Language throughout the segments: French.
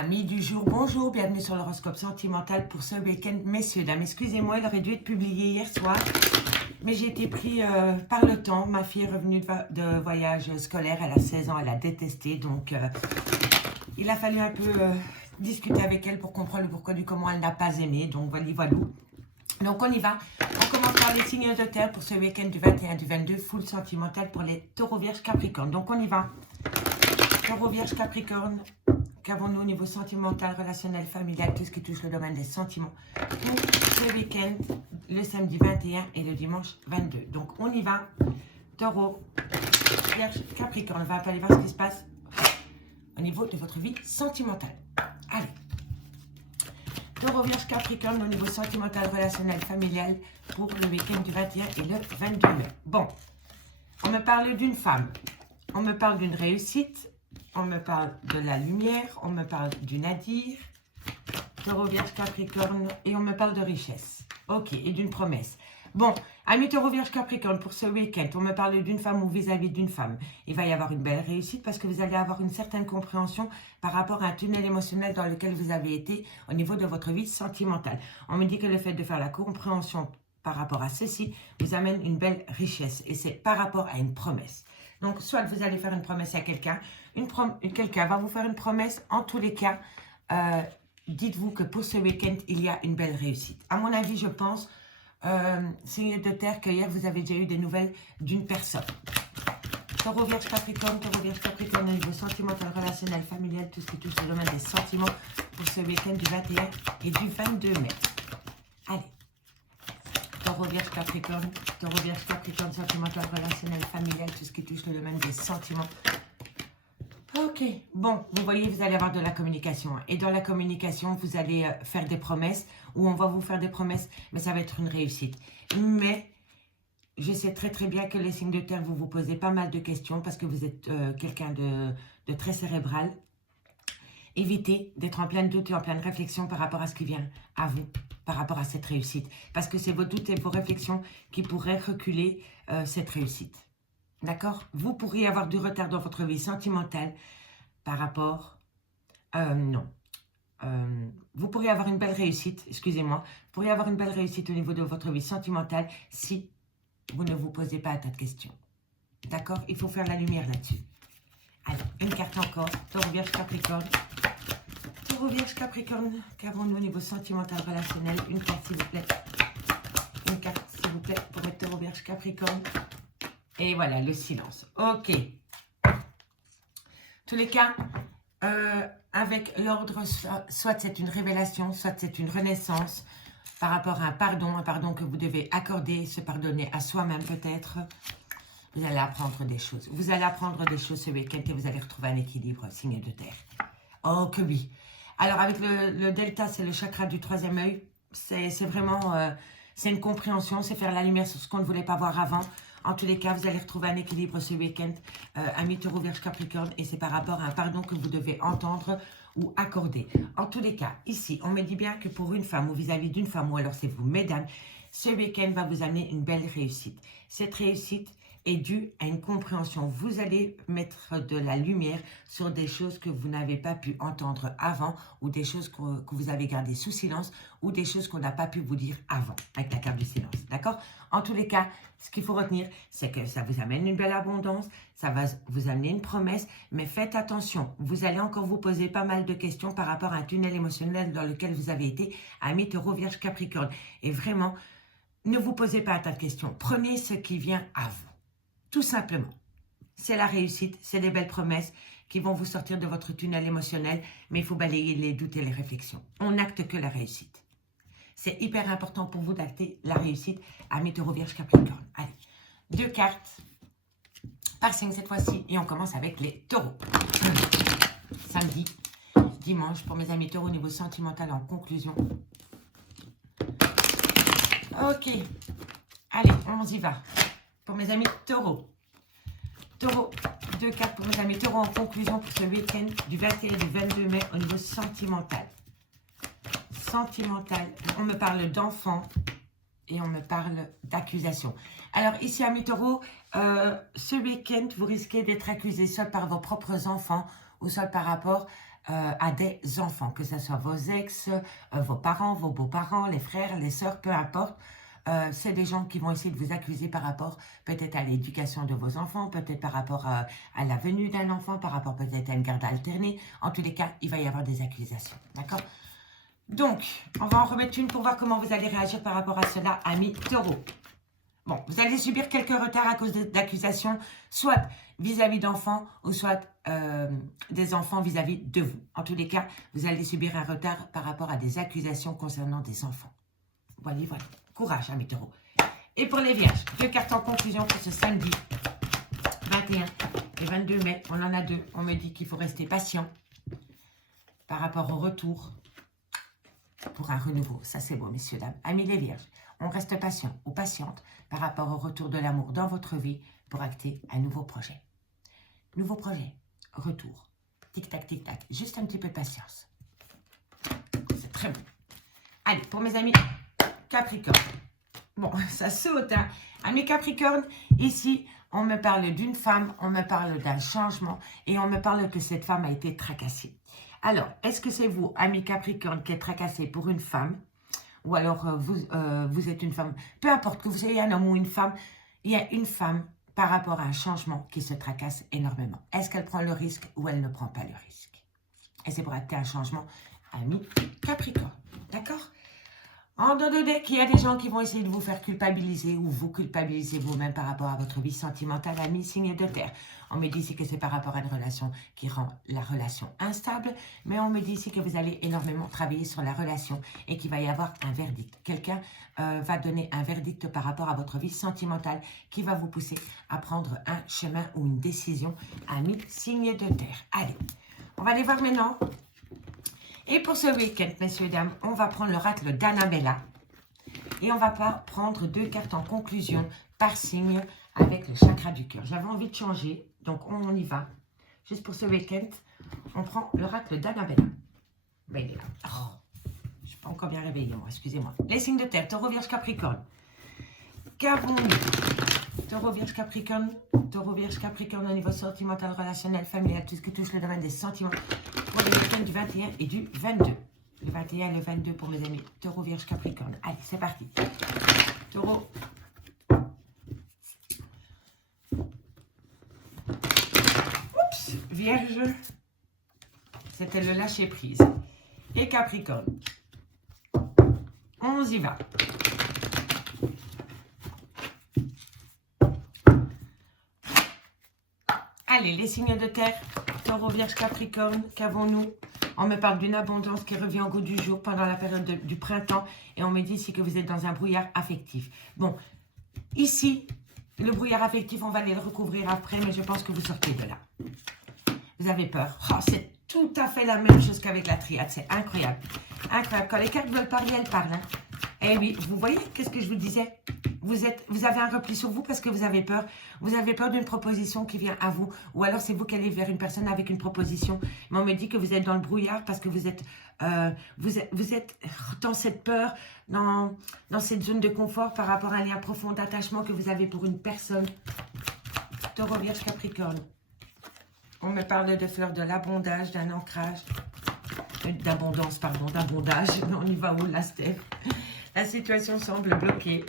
Amis du jour, bonjour, bienvenue sur l'horoscope sentimental pour ce week-end. Messieurs, dames, excusez-moi, il aurait dû être publié hier soir, mais j'ai été pris par le temps. Ma fille est revenue de voyage scolaire, elle a 16 ans, elle a détesté, donc il a fallu un peu discuter avec elle pour comprendre le pourquoi du comment elle n'a pas aimé, donc voilà. Donc on y va, on commence par les signes de terre pour ce week-end du 21 du 22, full sentimental pour les taureaux vierges capricorne. Donc on y va, taureau vierge capricorne. Qu'avons-nous au niveau sentimental, relationnel, familial, tout ce qui touche le domaine des sentiments pour ce week-end, le samedi 21 et le dimanche 22. Donc, on y va. Taureau, Vierge, Capricorne. On va aller voir ce qui se passe au niveau de votre vie sentimentale. Allez. Taureau, Vierge, Capricorne, au niveau sentimental, relationnel, familial pour le week-end du 21 et le 22 mai. Bon, on me parle d'une femme. On me parle d'une réussite. On me parle de la lumière, on me parle du nadir, taureau, vierge, capricorne, et on me parle de richesse. Ok, et d'une promesse. Bon, amis taureau, vierge, capricorne, pour ce week-end, on me parle d'une femme ou vis-à-vis d'une femme. Il va y avoir une belle réussite parce que vous allez avoir une certaine compréhension par rapport à un tunnel émotionnel dans lequel vous avez été au niveau de votre vie sentimentale. On me dit que le fait de faire la compréhension par rapport à ceci vous amène une belle richesse et c'est par rapport à une promesse. Donc, soit vous allez faire une promesse à quelqu'un, quelqu'un va vous faire une promesse. En tous les cas, dites-vous que pour ce week-end, il y a une belle réussite. À mon avis, je pense, signe de terre, que hier, vous avez déjà eu des nouvelles d'une personne. Taureau, vierge, capricorne, au niveau sentimental, relationnel, familial, tout ce qui touche le domaine des sentiments pour ce week-end du 21 et du 22 mai. Allez. Taureau, vierge, capricorne, sentimental, relationnel, familial, tout ce qui touche le domaine des sentiments. Ok, bon, vous voyez, vous allez avoir de la communication. Et dans la communication, vous allez faire des promesses, ou on va vous faire des promesses, mais ça va être une réussite. Mais je sais très très bien que les signes de terre, vous vous posez pas mal de questions, parce que vous êtes quelqu'un de très cérébral. Évitez d'être en plein doute et en pleine réflexion par rapport à ce qui vient à vous, par rapport à cette réussite. Parce que c'est vos doutes et vos réflexions qui pourraient reculer cette réussite. D'accord? Vous pourriez avoir du retard dans votre vie sentimentale par rapport... non. Vous pourriez avoir une belle réussite, excusez-moi. Vous pourriez avoir une belle réussite au niveau de votre vie sentimentale si vous ne vous posez pas un tas de questions. D'accord? Il faut faire la lumière là-dessus. Allez, une carte encore. Taureau, vierge, capricorne. Taureau, vierge, capricorne. Qu'avons-nous au niveau sentimental, relationnel? Une carte, s'il vous plaît. Une carte, s'il vous plaît, pour être taureau, vierge, capricorne. Et voilà, le silence. Ok. Tous les cas, avec l'ordre, soit c'est une révélation, soit c'est une renaissance par rapport à un pardon que vous devez accorder, se pardonner à soi-même peut-être. Vous allez apprendre des choses. Vous allez apprendre des choses ce week-end et vous allez retrouver un équilibre, signe de terre. Oh que oui. Alors avec le delta, c'est le chakra du troisième œil. C'est vraiment, c'est une compréhension, c'est faire la lumière sur ce qu'on ne voulait pas voir avant. En tous les cas, vous allez retrouver un équilibre ce week-end, amis taureau, vierge, capricorne. Et c'est par rapport à un pardon que vous devez entendre ou accorder. En tous les cas, ici, on me dit bien que pour une femme ou vis-à-vis d'une femme, ou alors c'est vous, mesdames, ce week-end va vous amener une belle réussite. Cette réussite est due à une compréhension. Vous allez mettre de la lumière sur des choses que vous n'avez pas pu entendre avant ou des choses que vous avez gardées sous silence ou des choses qu'on n'a pas pu vous dire avant avec la carte du silence. D'accord? En tous les cas, ce qu'il faut retenir, c'est que ça vous amène une belle abondance, ça va vous amener une promesse, mais faites attention. Vous allez encore vous poser pas mal de questions par rapport à un tunnel émotionnel dans lequel vous avez été, amis taureau, vierge, capricorne. Et vraiment, ne vous posez pas un tas de questions. Prenez ce qui vient à vous. Tout simplement, c'est la réussite, c'est des belles promesses qui vont vous sortir de votre tunnel émotionnel, mais il faut balayer les doutes et les réflexions. On n'acte que la réussite. C'est hyper important pour vous d'acter la réussite, amis taureau, vierge, capricorne. Allez, 2 cartes par signe cette fois-ci et on commence avec les taureaux. Samedi, dimanche, pour mes amis taureaux, au niveau sentimental en conclusion. Ok, allez, on y va. Pour mes amis taureaux. Taureau, 2 cartes pour mes amis taureaux en conclusion pour ce week-end du 21 et du 22 mai au niveau sentimental. Sentimental, on me parle d'enfants et on me parle d'accusation. Alors ici, amis taureaux, ce week-end, vous risquez d'être accusé soit par vos propres enfants ou soit par rapport à des enfants, que ce soit vos ex, vos parents, vos beaux-parents, les frères, les sœurs, peu importe. C'est des gens qui vont essayer de vous accuser par rapport peut-être à l'éducation de vos enfants, peut-être par rapport à la venue d'un enfant, par rapport peut-être à une garde alternée. En tous les cas, il va y avoir des accusations. D'accord? Donc, on va en remettre une pour voir comment vous allez réagir par rapport à cela, amis taureaux. Bon, vous allez subir quelques retards à cause d'accusations, soit vis-à-vis d'enfants, ou soit des enfants vis-à-vis de vous. En tous les cas, vous allez subir un retard par rapport à des accusations concernant des enfants. Voilà, voilà. Courage, amis taureaux. Et pour les vierges, 2 cartes en conclusion pour ce samedi 21 et 22 mai. On en a 2. On me dit qu'il faut rester patient par rapport au retour pour un renouveau. Ça, c'est beau, messieurs, dames. Amis les vierges, on reste patient ou patiente par rapport au retour de l'amour dans votre vie pour acter un nouveau projet. Nouveau projet, retour. Tic-tac, tic-tac. Juste un petit peu de patience. C'est très bon. Allez, pour mes amis Capricorne. Bon, ça saute, hein. Amis Capricorne, ici, on me parle d'une femme, on me parle d'un changement et on me parle que cette femme a été tracassée. Alors, est-ce que c'est vous, amis Capricorne, qui êtes tracassé pour une femme? Ou alors, vous êtes une femme? Peu importe que vous soyez un homme ou une femme, il y a une femme par rapport à un changement qui se tracasse énormément. Est-ce qu'elle prend le risque ou elle ne prend pas le risque? Et c'est pour acter un changement, amis Capricorne. D'accord? En dehors de deck, il y a des gens qui vont essayer de vous faire culpabiliser ou vous culpabiliser vous-même par rapport à votre vie sentimentale, amis signe de terre. On me dit ici que c'est par rapport à une relation qui rend la relation instable, mais on me dit ici que vous allez énormément travailler sur la relation et qu'il va y avoir un verdict. Quelqu'un va donner un verdict par rapport à votre vie sentimentale qui va vous pousser à prendre un chemin ou une décision, amis signe de terre. Allez, on va aller voir maintenant. Et pour ce week-end, messieurs et dames, on va prendre l'oracle d'Annabella. Et on va prendre 2 cartes en conclusion par signe avec le chakra du cœur. J'avais envie de changer, donc on y va. Juste pour ce week-end, on prend l'oracle d'Annabella. Ben, il est là. Oh, je ne suis pas encore bien réveillée, moi, excusez-moi. Les signes de terre, taureau, vierge, capricorne. Qu'avons-nous? Taureau, vierge, capricorne. Taureau, vierge, capricorne au niveau sentimental, relationnel, familial, tout ce qui touche le domaine des sentiments. Pour les week-ends du 21 et du 22. Le 21 et le 22 pour mes amis. Taureau, vierge, capricorne. Allez, c'est parti. Taureau. Oups, vierge. C'était le lâcher prise. Et capricorne. On y va. Allez, les signes de terre. Taureau, vierge, capricorne, qu'avons-nous? On me parle d'une abondance qui revient au goût du jour pendant la période du printemps. Et on me dit ici que vous êtes dans un brouillard affectif. Bon, ici, le brouillard affectif, on va aller le recouvrir après, mais je pense que vous sortez de là. Vous avez peur. Oh, c'est tout à fait la même chose qu'avec la triade. C'est incroyable. Incroyable. Quand les cartes veulent parler, elles parlent. Hein. Eh oui, vous voyez, qu'est-ce que je vous disais? Vous avez un repli sur vous parce que vous avez peur. Vous avez peur d'une proposition qui vient à vous. Ou alors c'est vous qui allez vers une personne avec une proposition. Mais on me dit que vous êtes dans le brouillard parce que vous êtes dans cette peur, dans cette zone de confort par rapport à un lien profond d'attachement que vous avez pour une personne. Taureau, vierge, capricorne. On me parle de fleurs de l'abondage, d'un ancrage. D'abondance, pardon, d'abondage. On y va où, là, Steph? La situation semble bloquée.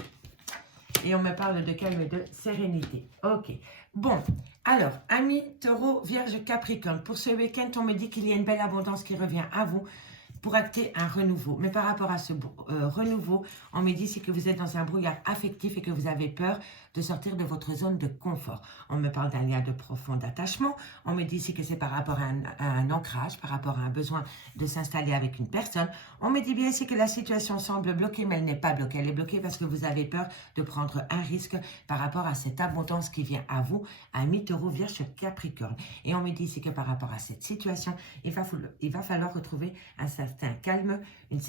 Et on me parle de calme et de sérénité. Ok. Bon, alors, amis, taureau, vierge, capricorne. Pour ce week-end, on me dit qu'il y a une belle abondance qui revient à vous pour acter un renouveau. Mais par rapport à ce renouveau, on me dit ici que vous êtes dans un brouillard affectif et que vous avez peur de sortir de votre zone de confort. On me parle d'un lien de profond attachement. On me dit ici que c'est par rapport à un ancrage, par rapport à un besoin de s'installer avec une personne. On me dit bien ici que la situation semble bloquée, mais elle n'est pas bloquée. Elle est bloquée parce que vous avez peur de prendre un risque par rapport à cette abondance qui vient à vous, amis taureau, vierge, capricorne. Et on me dit ici que par rapport à cette situation, il va falloir retrouver un certain calme, une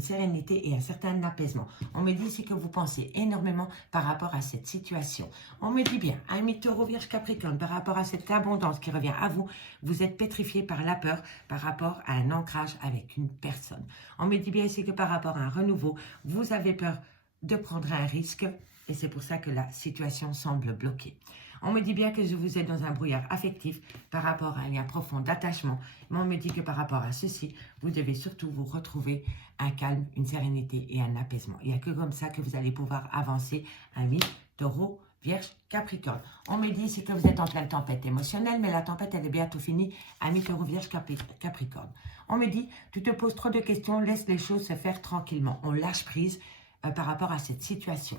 sérénité et un certain apaisement. On me dit ici que vous pensez énormément par rapport à cette situation. On me dit bien, amis taureau, vierge, capricorne, par rapport à cette abondance qui revient à vous, vous êtes pétrifié par la peur par rapport à un ancrage avec une personne. On me dit bien ici que par rapport à un renouveau, vous avez peur de prendre un risque et c'est pour ça que la situation semble bloquée. On me dit bien que vous êtes dans un brouillard affectif par rapport à un lien profond d'attachement. Mais on me dit que par rapport à ceci, vous devez surtout vous retrouver un calme, une sérénité et un apaisement. Il n'y a que comme ça que vous allez pouvoir avancer, ami, taureau, Vierge, Capricorne. On me dit c'est que vous êtes en pleine tempête émotionnelle, mais la tempête, elle est bientôt finie. Ami, taureau, Vierge, Capricorne. On me dit, tu te poses trop de questions, laisse les choses se faire tranquillement. On lâche prise par rapport à cette situation.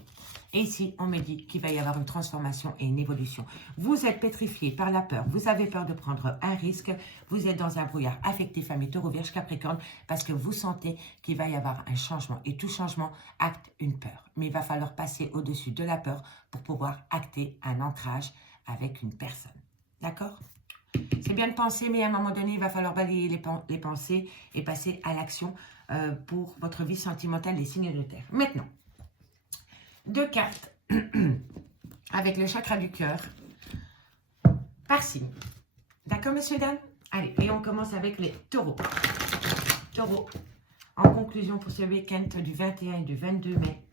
Et ici, on me dit qu'il va y avoir une transformation et une évolution. Vous êtes pétrifié par la peur. Vous avez peur de prendre un risque. Vous êtes dans un brouillard affectif, ami, taureau, Vierge, Capricorne, parce que vous sentez qu'il va y avoir un changement. Et tout changement acte une peur. Mais il va falloir passer au-dessus de la peur pour pouvoir acter un ancrage avec une personne. D'accord ? C'est bien de penser, mais à un moment donné, il va falloir balayer les pensées et passer à l'action pour votre vie sentimentale des signes de terre. Maintenant, 2 cartes avec le chakra du cœur par signe. D'accord, messieurs, dames? Allez, et on commence avec les taureaux. Taureaux, en conclusion pour ce week-end du 21 et du 22 mai,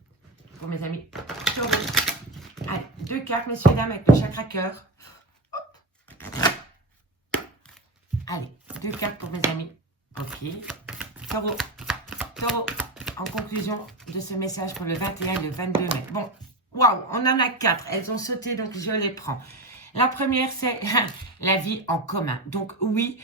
pour mes amis taureaux. Allez, 2 cartes, messieurs, dames, avec le chakra cœur. Allez, 2 cartes pour mes amis. Ok. Taureau. Taureau. En conclusion de ce message pour le 21 et le 22 mai. Bon, waouh, on en a 4. Elles ont sauté, donc je les prends. La première, c'est la vie en commun. Donc oui,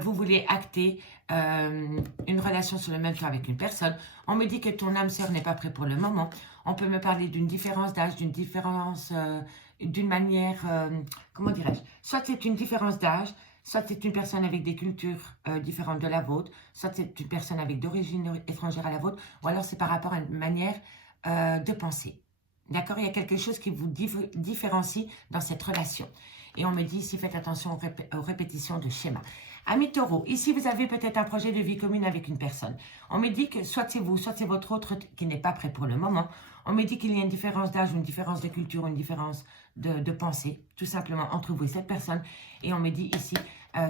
vous voulez acter une relation sur le même temps avec une personne. On me dit que ton âme sœur n'est pas prête pour le moment. On peut me parler d'une différence d'âge, d'une différence, d'une manière, comment dirais-je? Soit c'est une différence d'âge, soit c'est une personne avec des cultures différentes de la vôtre, soit c'est une personne avec d'origine étrangère à la vôtre, ou alors c'est par rapport à une manière de penser. D'accord? Il y a quelque chose qui vous différencie dans cette relation. Et on me dit ici, faites attention aux répétitions de schémas. Amis taureaux, ici vous avez peut-être un projet de vie commune avec une personne. On me dit que soit c'est vous, soit c'est votre autre qui n'est pas prêt pour le moment. On me dit qu'il y a une différence d'âge, une différence de culture, une différence de pensée, tout simplement entre vous et cette personne. Et on me dit ici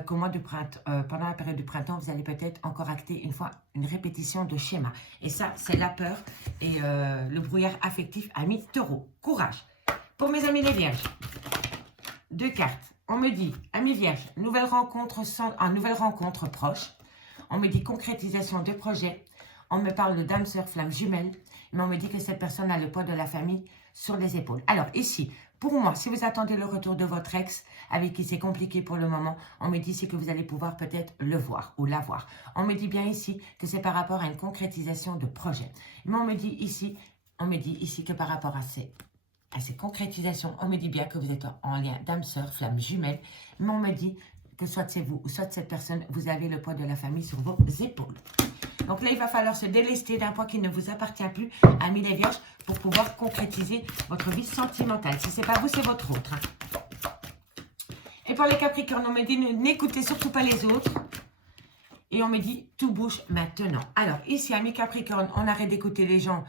qu'au mois de printemps, pendant la période du printemps, vous allez peut-être encore acter une fois une répétition de schéma. Et ça, c'est la peur et le brouillard affectif, amis taureaux. Courage. Pour mes amis les vierges, 2 cartes. On me dit, amis vierges, nouvelle rencontre proche. On me dit concrétisation de projet. On me parle de dame sœur flamme jumelle. Mais on me dit que cette personne a le poids de la famille sur les épaules. Alors ici, pour moi, si vous attendez le retour de votre ex, avec qui c'est compliqué pour le moment, on me dit ici que vous allez pouvoir peut-être le voir ou la voir. On me dit bien ici que c'est par rapport à une concrétisation de projet. Mais on me dit ici que par rapport à ces concrétisations, on me dit bien que vous êtes en lien d'âme sœur, flamme jumelle. Mais on me dit que soit c'est vous ou soit cette personne, vous avez le poids de la famille sur vos épaules. Donc là, il va falloir se délester d'un poids qui ne vous appartient plus, amis les vierges, pour pouvoir concrétiser votre vie sentimentale. Si ce n'est pas vous, c'est votre autre. Et pour les capricornes, on me dit n'écoutez surtout pas les autres. Et on me dit tout bouge maintenant. Alors ici, amis capricornes, on arrête d'écouter les gens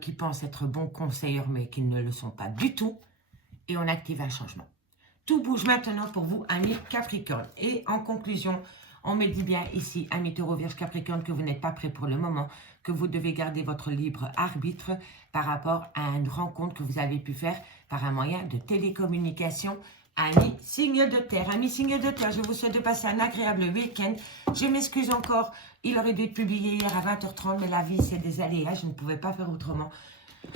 qui pensent être bons conseillers, mais qui ne le sont pas du tout. Et on active un changement. Tout bouge maintenant pour vous, amis capricornes. Et en conclusion, on me dit bien ici, amis taureau, vierge, capricorne, que vous n'êtes pas prêt pour le moment, que vous devez garder votre libre arbitre par rapport à une rencontre que vous avez pu faire par un moyen de télécommunication. Amis signe de terre, amis signe de terre, je vous souhaite de passer un agréable week-end. Je m'excuse encore, il aurait dû être publié hier à 20h30, mais la vie c'est des aléas, je ne pouvais pas faire autrement.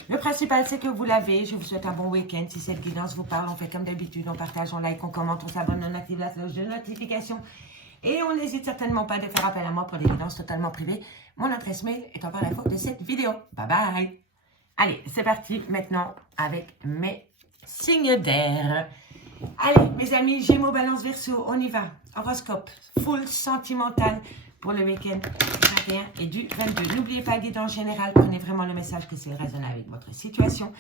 Le principal, c'est que vous l'avez. Je vous souhaite un bon week-end. Si cette guidance vous parle, on fait comme d'habitude. On partage, on like, on commente, on s'abonne, on active la cloche de notification. Et on n'hésite certainement pas de faire appel à moi pour des guidances totalement privées. Mon adresse mail est en barre d'infos de cette vidéo. Bye bye. Allez, c'est parti maintenant avec mes signes d'air. Allez, mes amis, Gémeaux, Balance, Verseau, on y va. Horoscope full sentimental pour le week-end du 21 et du 22. N'oubliez pas, guidance générale, prenez vraiment le message que c'est raisonnable avec votre situation.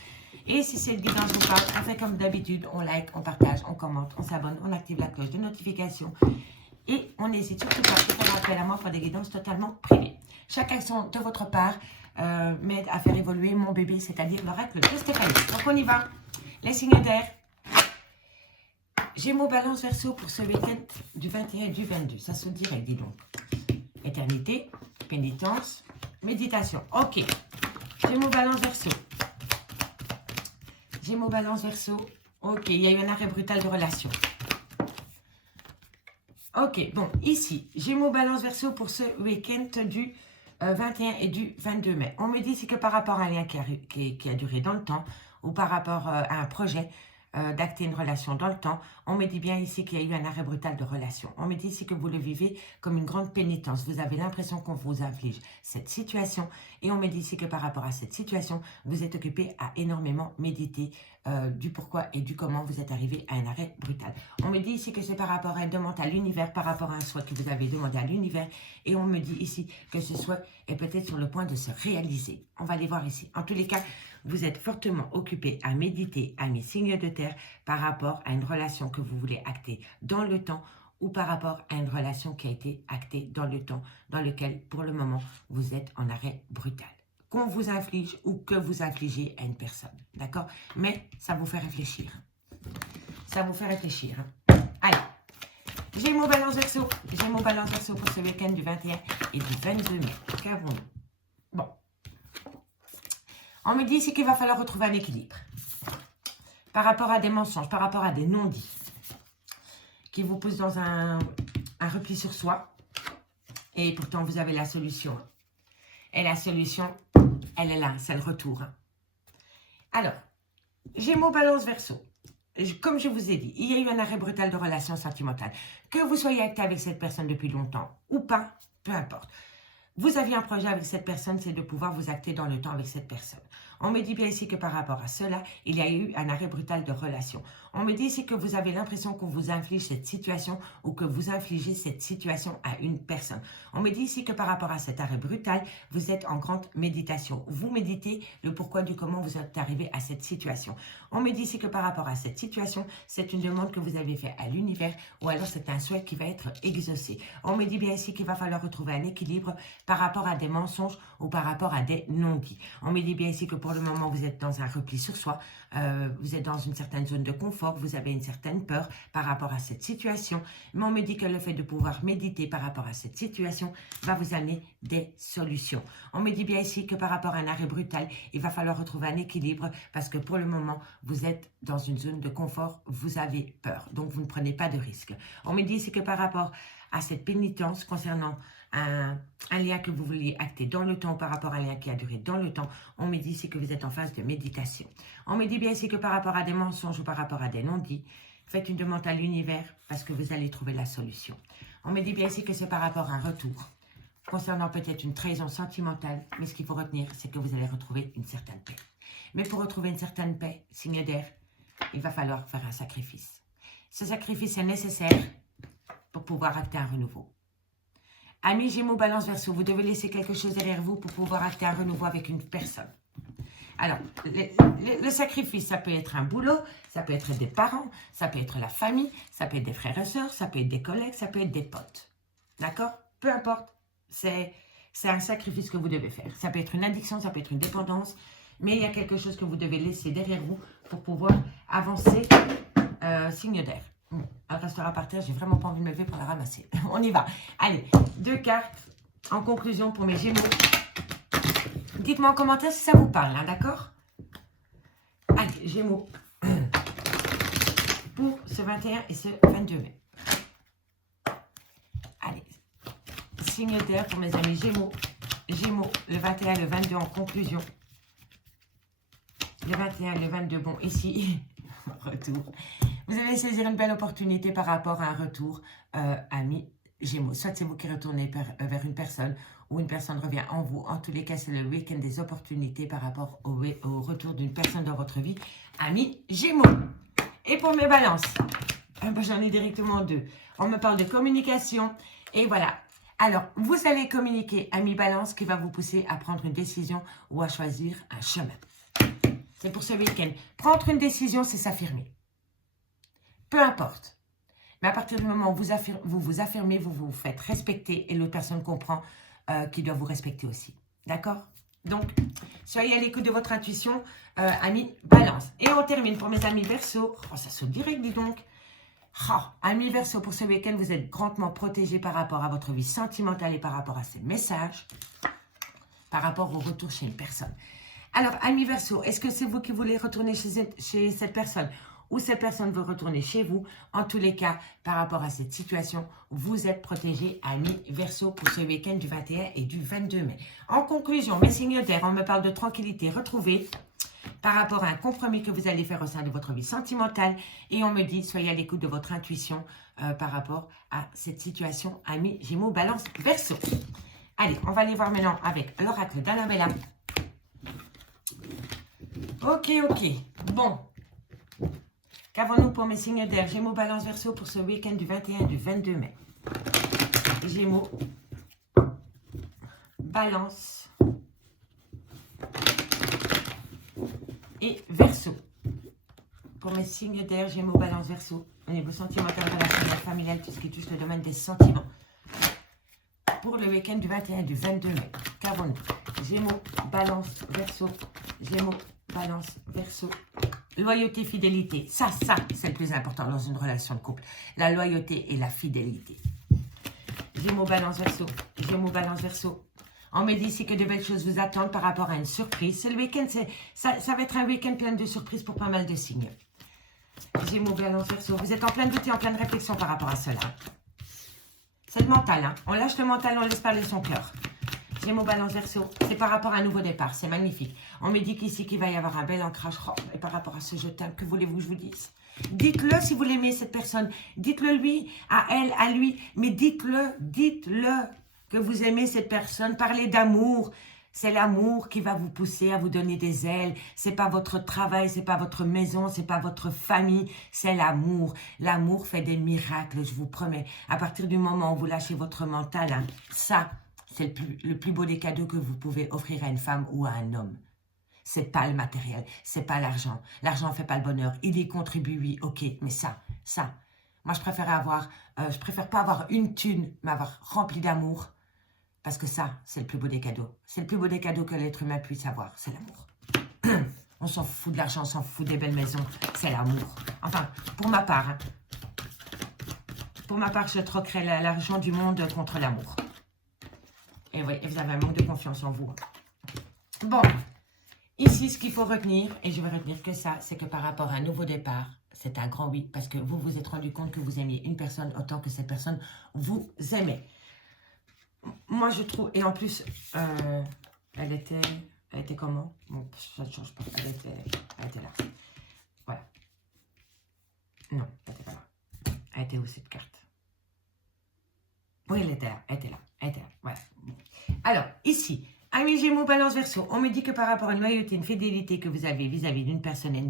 Et si cette guidance vous parle, on fait comme d'habitude, on like, on partage, on commente, on s'abonne, on active la cloche de notification. Et on n'hésite surtout pas à faire appel à moi pour des guidances totalement privées. Chaque action de votre part m'aide à faire évoluer mon bébé, c'est-à-dire l'oracle de Stéphanie. Donc on y va. Les signes d'air. Gémeaux, Balance, Verseau pour ce week-end du 21 et du 22. Ça se dirait, dis donc. Éternité, pénitence, méditation. Ok. Gémeaux, Balance, Verseau. Gémeaux, Balance, Verseau. Ok, il y a eu un arrêt brutal de relation. Ok, bon, ici, Gémeaux, Balance, Verseau pour ce week-end du 21 et du 22 mai. On me dit c'est que par rapport à un lien qui a duré dans le temps ou par rapport à un projet d'acter une relation dans le temps, on me dit bien ici qu'il y a eu un arrêt brutal de relation. On me dit ici que vous le vivez comme une grande pénitence. Vous avez l'impression qu'on vous inflige cette situation et on me dit ici que par rapport à cette situation, vous êtes occupé à énormément méditer du pourquoi et du comment vous êtes arrivé à un arrêt brutal. On me dit ici que c'est par rapport à une demande à l'univers, par rapport à un souhait que vous avez demandé à l'univers et on me dit ici que ce souhait est peut-être sur le point de se réaliser. On va aller voir ici. En tous les cas, vous êtes fortement occupé à méditer, amis signes de terre, par rapport à une relation que vous voulez acter dans le temps ou par rapport à une relation qui a été actée dans le temps, dans lequel, pour le moment, vous êtes en arrêt brutal. Qu'on vous inflige ou que vous infligez à une personne, d'accord? Mais ça vous fait réfléchir. Ça vous fait réfléchir. Allez, Gémeaux, Balance, Verseau. Gémeaux, Balance, Verseau pour ce week-end du 21 et du 22 mai. Qu'avons-nous? Bon. On me dit ici qu'il va falloir retrouver un équilibre. Par rapport à des mensonges, par rapport à des non-dits. Qui vous poussent dans un repli sur soi. Et pourtant, vous avez la solution. Et la solution, elle est là, c'est le retour. Alors, Gémeaux, Balance, Verseau. Comme je vous ai dit, il y a eu un arrêt brutal de relation sentimentale. Que vous soyez acté avec cette personne depuis longtemps ou pas, peu importe. Vous aviez un projet avec cette personne, c'est de pouvoir vous acter dans le temps avec cette personne. On me dit bien ici que par rapport à cela, il y a eu un arrêt brutal de relation. On me dit ici que vous avez l'impression qu'on vous inflige cette situation ou que vous infligez cette situation à une personne. On me dit ici que par rapport à cet arrêt brutal, vous êtes en grande méditation. Vous méditez le pourquoi du comment vous êtes arrivé à cette situation. On me dit ici que par rapport à cette situation, c'est une demande que vous avez faite à l'univers ou alors c'est un souhait qui va être exaucé. On me dit bien ici qu'il va falloir retrouver un équilibre par rapport à des mensonges ou par rapport à des non-dits. On me dit bien ici que pour le moment, vous êtes dans un repli sur soi, vous êtes dans une certaine zone de confort, vous avez une certaine peur par rapport à cette situation, mais on me dit que le fait de pouvoir méditer par rapport à cette situation va vous amener des solutions. On me dit bien ici que par rapport à un arrêt brutal, il va falloir retrouver un équilibre parce que pour le moment, vous êtes dans une zone de confort, vous avez peur, donc vous ne prenez pas de risques. On me dit ici que par rapport à cette pénitence concernant un lien que vous vouliez acter dans le temps par rapport à un lien qui a duré dans le temps, on me dit ici que vous êtes en phase de méditation. On me dit bien ici que par rapport à des mensonges ou par rapport à des non-dits, faites une demande à l'univers parce que vous allez trouver la solution. On me dit bien ici que c'est par rapport à un retour concernant peut-être une trahison sentimentale, mais ce qu'il faut retenir, c'est que vous allez retrouver une certaine paix. Mais pour retrouver une certaine paix, signe d'air, il va falloir faire un sacrifice. Ce sacrifice est nécessaire pour pouvoir acter un renouveau. Amis Gémeaux, Balance, Verseau, vous devez laisser quelque chose derrière vous pour pouvoir acter un renouveau avec une personne. Alors, le sacrifice, ça peut être un boulot, ça peut être des parents, ça peut être la famille, ça peut être des frères et sœurs, ça peut être des collègues, ça peut être des potes. D'accord? Peu importe, c'est un sacrifice que vous devez faire. Ça peut être une addiction, ça peut être une dépendance, mais il y a quelque chose que vous devez laisser derrière vous pour pouvoir avancer, signe d'air. Elle restera par terre, j'ai vraiment pas envie de me lever pour la ramasser. On y va. Allez, 2 cartes en conclusion pour mes Gémeaux. Dites-moi en commentaire si ça vous parle, hein, d'accord? Allez, Gémeaux. Pour ce 21 et ce 22 mai. Allez, signe d'air pour mes amis Gémeaux. Gémeaux, le 21 et le 22 en conclusion. Le 21 et le 22, bon, ici, retour. Vous allez saisir une belle opportunité par rapport à un retour, amis Gémeaux. Soit c'est vous qui retournez vers une personne ou une personne revient en vous. En tous les cas, c'est le week-end des opportunités par rapport au retour d'une personne dans votre vie, amis Gémeaux. Et pour mes balances, j'en ai directement 2. On me parle de communication et voilà. Alors, vous allez communiquer, amis balance, qui va vous pousser à prendre une décision ou à choisir un chemin. C'est pour ce week-end. Prendre une décision, c'est s'affirmer. Peu importe. Mais à partir du moment où vous vous affirmez, vous vous faites respecter et l'autre personne comprend qu'il doit vous respecter aussi. D'accord? Donc, soyez à l'écoute de votre intuition, amis balance. Et on termine pour mes amis Verseau. Oh, ça saute direct, dis donc. Oh, amis Verseau, pour ce week-end, vous êtes grandement protégés par rapport à votre vie sentimentale et par rapport à ces messages, par rapport au retour chez une personne. Alors, amis Verseau, est-ce que c'est vous qui voulez retourner chez cette personne? ou cette personne veut retourner chez vous. En tous les cas, par rapport à cette situation, vous êtes protégés, amis Verseau, pour ce week-end du 21 et du 22 mai. En conclusion, mes signes d'air, on me parle de tranquillité retrouvée par rapport à un compromis que vous allez faire au sein de votre vie sentimentale. Et on me dit, soyez à l'écoute de votre intuition par rapport à cette situation, amis Gémeaux, Balance, Verseau. Allez, on va aller voir maintenant avec l'oracle d'Annabella. Ok. Bon. Qu'avons-nous pour mes signes d'air? Gémeaux, Balance, Verseau pour ce week-end du 21 et du 22 mai. Gémeaux, Balance et Verseau. Pour mes signes d'air, Gémeaux, Balance, Verseau, au niveau sentimental, relationnel, familial, tout ce qui touche le domaine des sentiments. Pour le week-end du 21 et du 22 mai. Qu'avons-nous? Gémeaux, Balance, Verseau. Gémeaux, Balance, Verseau. Loyauté, fidélité. Ça, c'est le plus important dans une relation de couple. La loyauté et la fidélité. Gémeaux, Balance, Verseau. Gémeaux, Balance, Verseau. On me dit ici que de belles choses vous attendent par rapport à une surprise. C'est le week-end, ça va être un week-end plein de surprises pour pas mal de signes. Gémeaux, Balance, Verseau. Vous êtes en plein doute et en pleine réflexion par rapport à cela. C'est le mental, hein. On lâche le mental, on laisse parler son cœur. Gémeaux, Balance, Verseau, c'est par rapport à un nouveau départ, c'est magnifique. On me dit qu'ici, qu'il va y avoir un bel ancrage. Oh, et par rapport à ce je t'aime, que voulez-vous que je vous dise? Dites-le si vous l'aimez, cette personne. Dites-le lui, à elle, à lui. Mais dites-le que vous aimez cette personne. Parlez d'amour. C'est l'amour qui va vous pousser à vous donner des ailes. C'est pas votre travail, c'est pas votre maison, c'est pas votre famille, c'est l'amour. L'amour fait des miracles, je vous promets. À partir du moment où vous lâchez votre mental, hein, ça, c'est le plus beau des cadeaux que vous pouvez offrir à une femme ou à un homme. C'est pas le matériel, c'est pas l'argent. L'argent ne fait pas le bonheur. Il y contribue, oui, ok, mais ça. Moi, je préfère pas avoir une thune, mais avoir rempli d'amour. Parce que ça, c'est le plus beau des cadeaux. C'est le plus beau des cadeaux que l'être humain puisse avoir. C'est l'amour. On s'en fout de l'argent, on s'en fout des belles maisons. C'est l'amour. Enfin, pour ma part. Hein. Pour ma part, je troquerai l'argent du monde contre l'amour. Et oui, vous avez un manque de confiance en vous. Bon, ici, ce qu'il faut retenir, et je vais retenir que ça, c'est que par rapport à un nouveau départ, c'est un grand oui. Parce que vous vous êtes rendu compte que vous aimiez une personne autant que cette personne vous aimait. Moi, je trouve, et en plus, elle était comment? Bon, ça ne change pas, elle était là. Voilà. Non, elle n'était pas là. Elle était où, cette carte? Oui, elle était là, voilà. Alors, ici, amis Gémeaux, Balance, Verseau, on me dit que par rapport à une loyauté, une fidélité que vous avez vis-à-vis d'une personne et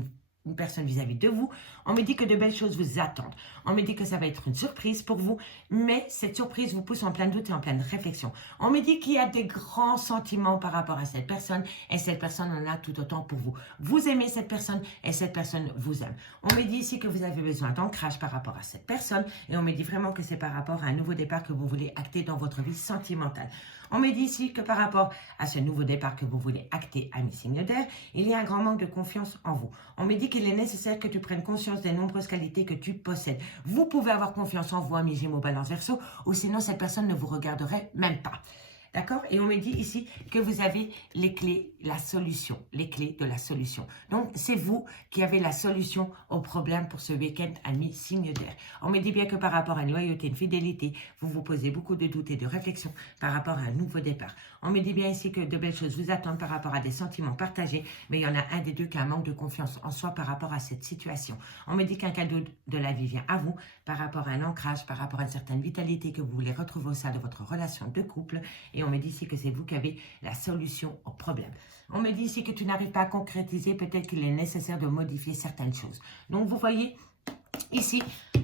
une personne vis-à-vis de vous, on me dit que de belles choses vous attendent. On me dit que ça va être une surprise pour vous, mais cette surprise vous pousse en plein doute et en pleine réflexion. On me dit qu'il y a des grands sentiments par rapport à cette personne, et cette personne en a tout autant pour vous. Vous aimez cette personne, et cette personne vous aime. On me dit ici que vous avez besoin d'ancrage par rapport à cette personne, et on me dit vraiment que c'est par rapport à un nouveau départ que vous voulez acter dans votre vie sentimentale. On me dit ici que par rapport à ce nouveau départ que vous voulez acter, amis signes d'air, il y a un grand manque de confiance en vous. On me dit qu'il est nécessaire que tu prennes conscience des nombreuses qualités que tu possèdes. Vous pouvez avoir confiance en vous, amis Gémeaux, Balance, Verseau, ou sinon cette personne ne vous regarderait même pas. D'accord? Et on me dit ici que vous avez les clés, la solution, les clés de la solution. Donc, c'est vous qui avez la solution au problème pour ce week-end, amis signes d'air. On me dit bien que par rapport à une loyauté, une fidélité, vous vous posez beaucoup de doutes et de réflexions par rapport à un nouveau départ. On me dit bien ici que de belles choses vous attendent par rapport à des sentiments partagés, mais il y en a un des deux qui a un manque de confiance en soi par rapport à cette situation. On me dit qu'un cadeau de la vie vient à vous par rapport à un ancrage, par rapport à une certaine vitalité que vous voulez retrouver au sein de votre relation de couple. Et on me dit ici que c'est vous qui avez la solution au problème. On me dit ici que tu n'arrives pas à concrétiser, peut-être qu'il est nécessaire de modifier certaines choses. Donc, vous voyez, ici,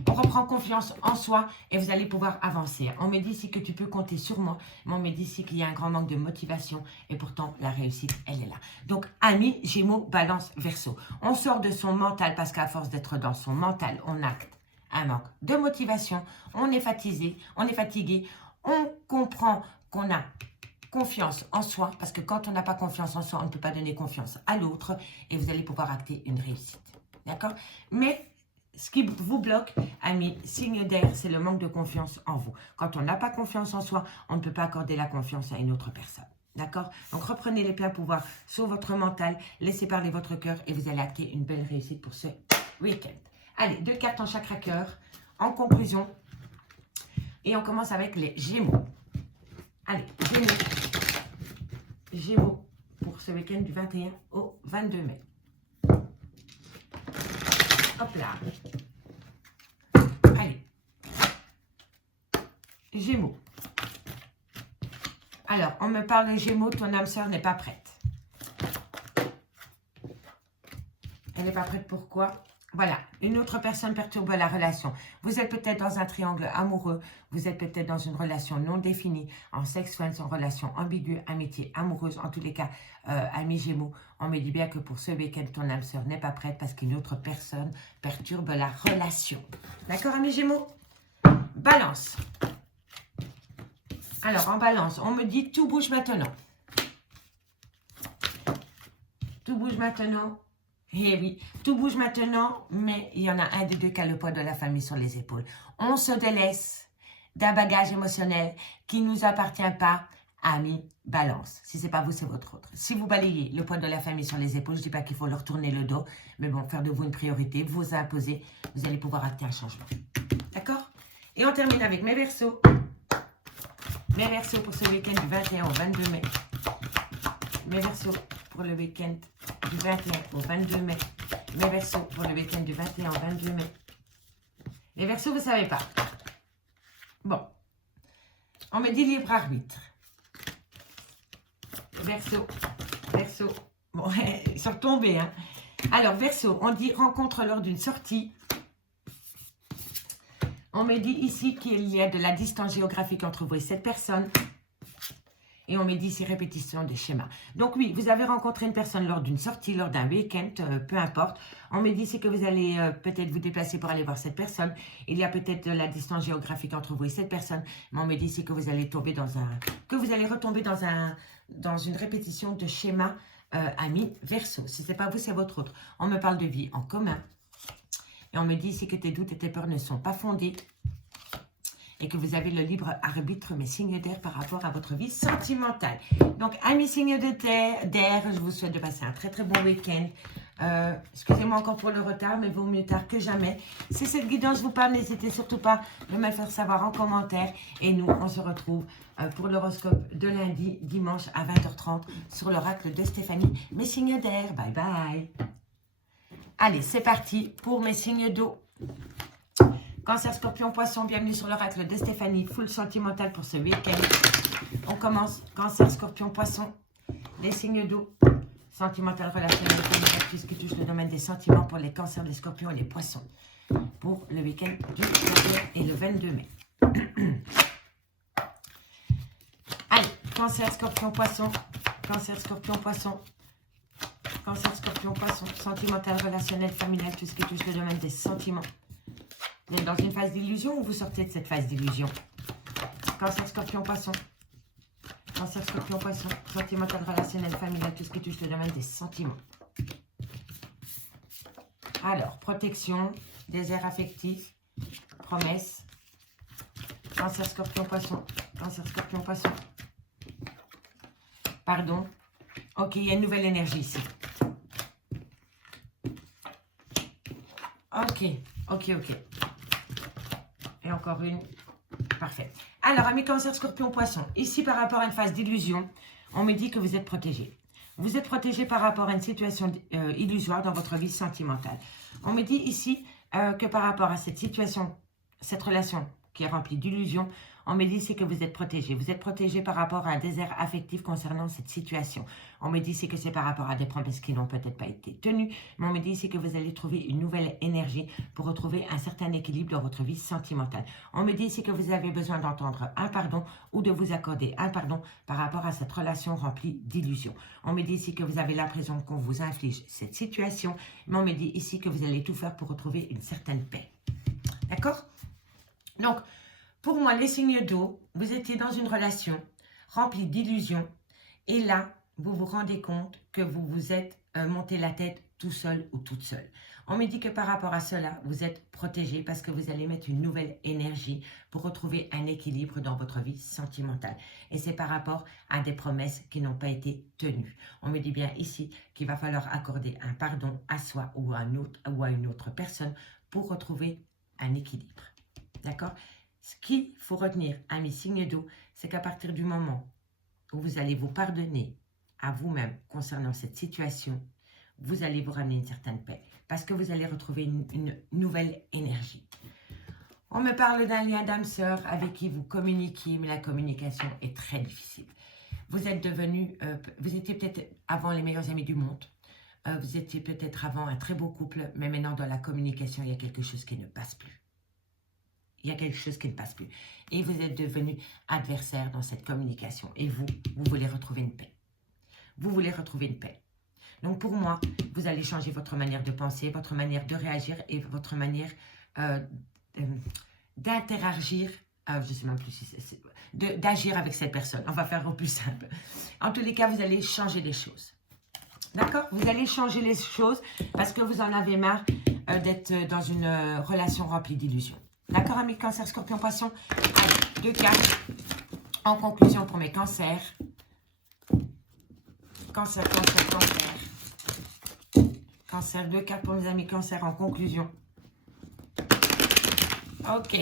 on reprend confiance en soi et vous allez pouvoir avancer. On me dit ici que tu peux compter sur moi, mais on me dit ici qu'il y a un grand manque de motivation et pourtant, la réussite, elle est là. Donc, amis, Gémeaux, Balance, Verseau. On sort de son mental parce qu'à force d'être dans son mental, on acte un manque de motivation, on est fatigué, on comprend qu'on a confiance en soi, parce que quand on n'a pas confiance en soi, on ne peut pas donner confiance à l'autre et vous allez pouvoir acter une réussite. D'accord? Mais ce qui vous bloque, amis, signe d'air, c'est le manque de confiance en vous. Quand on n'a pas confiance en soi, on ne peut pas accorder la confiance à une autre personne. D'accord? Donc, reprenez les pleins pouvoirs sur votre mental, laissez parler votre cœur et vous allez acter une belle réussite pour ce week-end. Allez, 2 cartes en chakra cœur. En conclusion. Et on commence avec les Gémeaux. Allez, Gémeaux. Gémeaux pour ce week-end du 21 au 22 mai. Hop là. Allez. Gémeaux. Alors, on me parle de Gémeaux, ton âme sœur n'est pas prête. Elle n'est pas prête, pourquoi? Voilà, une autre personne perturbe la relation. Vous êtes peut-être dans un triangle amoureux, vous êtes peut-être dans une relation non définie, en sexuel, en relation ambiguë, amitié, amoureuse, en tous les cas, amis Gémeaux. On me dit bien que pour ce week-end, ton âme sœur n'est pas prête parce qu'une autre personne perturbe la relation. D'accord, amis Gémeaux? Balance. Alors, en balance, on me dit tout bouge maintenant. Tout bouge maintenant. Eh oui, tout bouge maintenant, mais il y en a un des deux qui a le poids de la famille sur les épaules. On se délaisse d'un bagage émotionnel qui ne nous appartient pas, amis, balance. Si ce n'est pas vous, c'est votre autre. Si vous balayez le poids de la famille sur les épaules, je ne dis pas qu'il faut leur tourner le dos, mais bon, faire de vous une priorité, vous imposer, vous allez pouvoir acter un changement. D'accord? Et on termine avec mes Verseaux. Mes Verseaux pour ce week-end du 21 au 22 mai. Mes Verseaux pour le week-end du 21 au 22 mai. Mes Verseaux pour le week-end du 21 au 22 mai. Les Verseaux, vous ne savez pas. Bon. On me dit libre arbitre. Verseaux. Verseaux. Bon, ils sont retombés, hein. Alors, Verseaux, on dit rencontre lors d'une sortie. On me dit ici qu'il y a de la distance géographique entre vous et cette personne. Et on me dit c'est répétition des schémas. Donc oui, vous avez rencontré une personne lors d'une sortie, lors d'un week-end, peu importe. On me dit c'est que vous allez peut-être vous déplacer pour aller voir cette personne. Il y a peut-être de la distance géographique entre vous et cette personne. Mais on me dit c'est que vous allez tomber dans un... que vous allez retomber dans une répétition de schémas amis Verseaux. Si ce n'est pas vous, c'est votre autre. On me parle de vie en commun. Et on me dit ici que tes doutes et tes peurs ne sont pas fondés. Et que vous avez le libre arbitre, mes signes d'air par rapport à votre vie sentimentale. Donc, amis signes d'air, je vous souhaite de passer un très très bon week-end. Excusez-moi encore pour le retard, mais vaut mieux tard que jamais. Si cette guidance vous parle, n'hésitez surtout pas de me le faire savoir en commentaire. Et nous, on se retrouve pour l'horoscope de lundi, dimanche à 20h30 sur l'oracle de Stéphanie. Mes signes d'air, bye bye. Allez, c'est parti pour mes signes d'eau. Cancer, Scorpion, Poisson, bienvenue sur l'oracle de Stéphanie, full sentimental pour ce week-end. On commence, Cancer, Scorpion, Poisson, les signes d'eau, sentimental, relationnel, tout ce qui touche le domaine des sentiments pour les cancers, les scorpions et les poissons, pour le week-end du 21 et le 22 mai. Allez, Cancer, Scorpion, Poisson, Cancer, Scorpion, Poisson, Cancer, Scorpion, Poisson, sentimental, relationnel, familial, tout ce qui touche le domaine des sentiments. Vous êtes dans une phase d'illusion ou vous sortez de cette phase d'illusion? Cancer, Scorpion, Poisson. Cancer, Scorpion, Poisson. Sentimental, relationnel, familial, tout ce qui touche le domaine des sentiments. Alors, protection, désert affectif, promesse. Cancer, Scorpion, Poisson. Cancer, Scorpion, Poisson. Pardon. Ok, il y a une nouvelle énergie ici. Ok, ok, ok. Et encore une. Parfait. Alors, amis Cancer, Scorpion, Poisson, ici par rapport à une phase d'illusion, on me dit que vous êtes protégé. Vous êtes protégé par rapport à une situation illusoire dans votre vie sentimentale. On me dit ici que par rapport à cette situation, cette relation qui est remplie d'illusions, on me dit c'est que vous êtes protégé. Vous êtes protégé par rapport à un désert affectif concernant cette situation. On me dit c'est que c'est par rapport à des promesses qui n'ont peut-être pas été tenues. Mais on me dit c'est que vous allez trouver une nouvelle énergie pour retrouver un certain équilibre dans votre vie sentimentale. On me dit c'est que vous avez besoin d'entendre un pardon ou de vous accorder un pardon par rapport à cette relation remplie d'illusions. On me dit ici que vous avez l'impression qu'on vous inflige cette situation. Mais on me dit ici que vous allez tout faire pour retrouver une certaine paix. D'accord? Donc, pour moi, les signes d'eau, vous étiez dans une relation remplie d'illusions et là, vous vous rendez compte que vous vous êtes monté la tête tout seul ou toute seule. On me dit que par rapport à cela, vous êtes protégé parce que vous allez mettre une nouvelle énergie pour retrouver un équilibre dans votre vie sentimentale. Et c'est par rapport à des promesses qui n'ont pas été tenues. On me dit bien ici qu'il va falloir accorder un pardon à soi ou à une autre personne pour retrouver un équilibre. D'accord? Ce qu'il faut retenir, amis signes d'eau, c'est qu'à partir du moment où vous allez vous pardonner à vous-même concernant cette situation, vous allez vous ramener une certaine paix parce que vous allez retrouver une nouvelle énergie. On me parle d'un lien d'âme sœur avec qui vous communiquez, mais la communication est très difficile. Vous êtes devenu, vous étiez peut-être avant les meilleurs amis du monde, vous étiez peut-être avant un très beau couple, mais maintenant dans la communication, il y a quelque chose qui ne passe plus. Il y a quelque chose qui ne passe plus. Et vous êtes devenu adversaire dans cette communication. Et vous voulez retrouver une paix. Vous voulez retrouver une paix. Donc pour moi, vous allez changer votre manière de penser, votre manière de réagir et votre manière d'interagir. Je ne sais même plus si c'est... D'agir avec cette personne. On va faire au plus simple. En tous les cas, vous allez changer les choses. D'accord? Vous allez changer les choses parce que vous en avez marre d'être dans une relation remplie d'illusions. D'accord, amis Cancer, Scorpion, Poisson? Allez, 2 cartes. En conclusion pour mes cancers. Cancer, Cancer, Cancer. Cancer, 2 cartes pour mes amis Cancer en conclusion. Ok.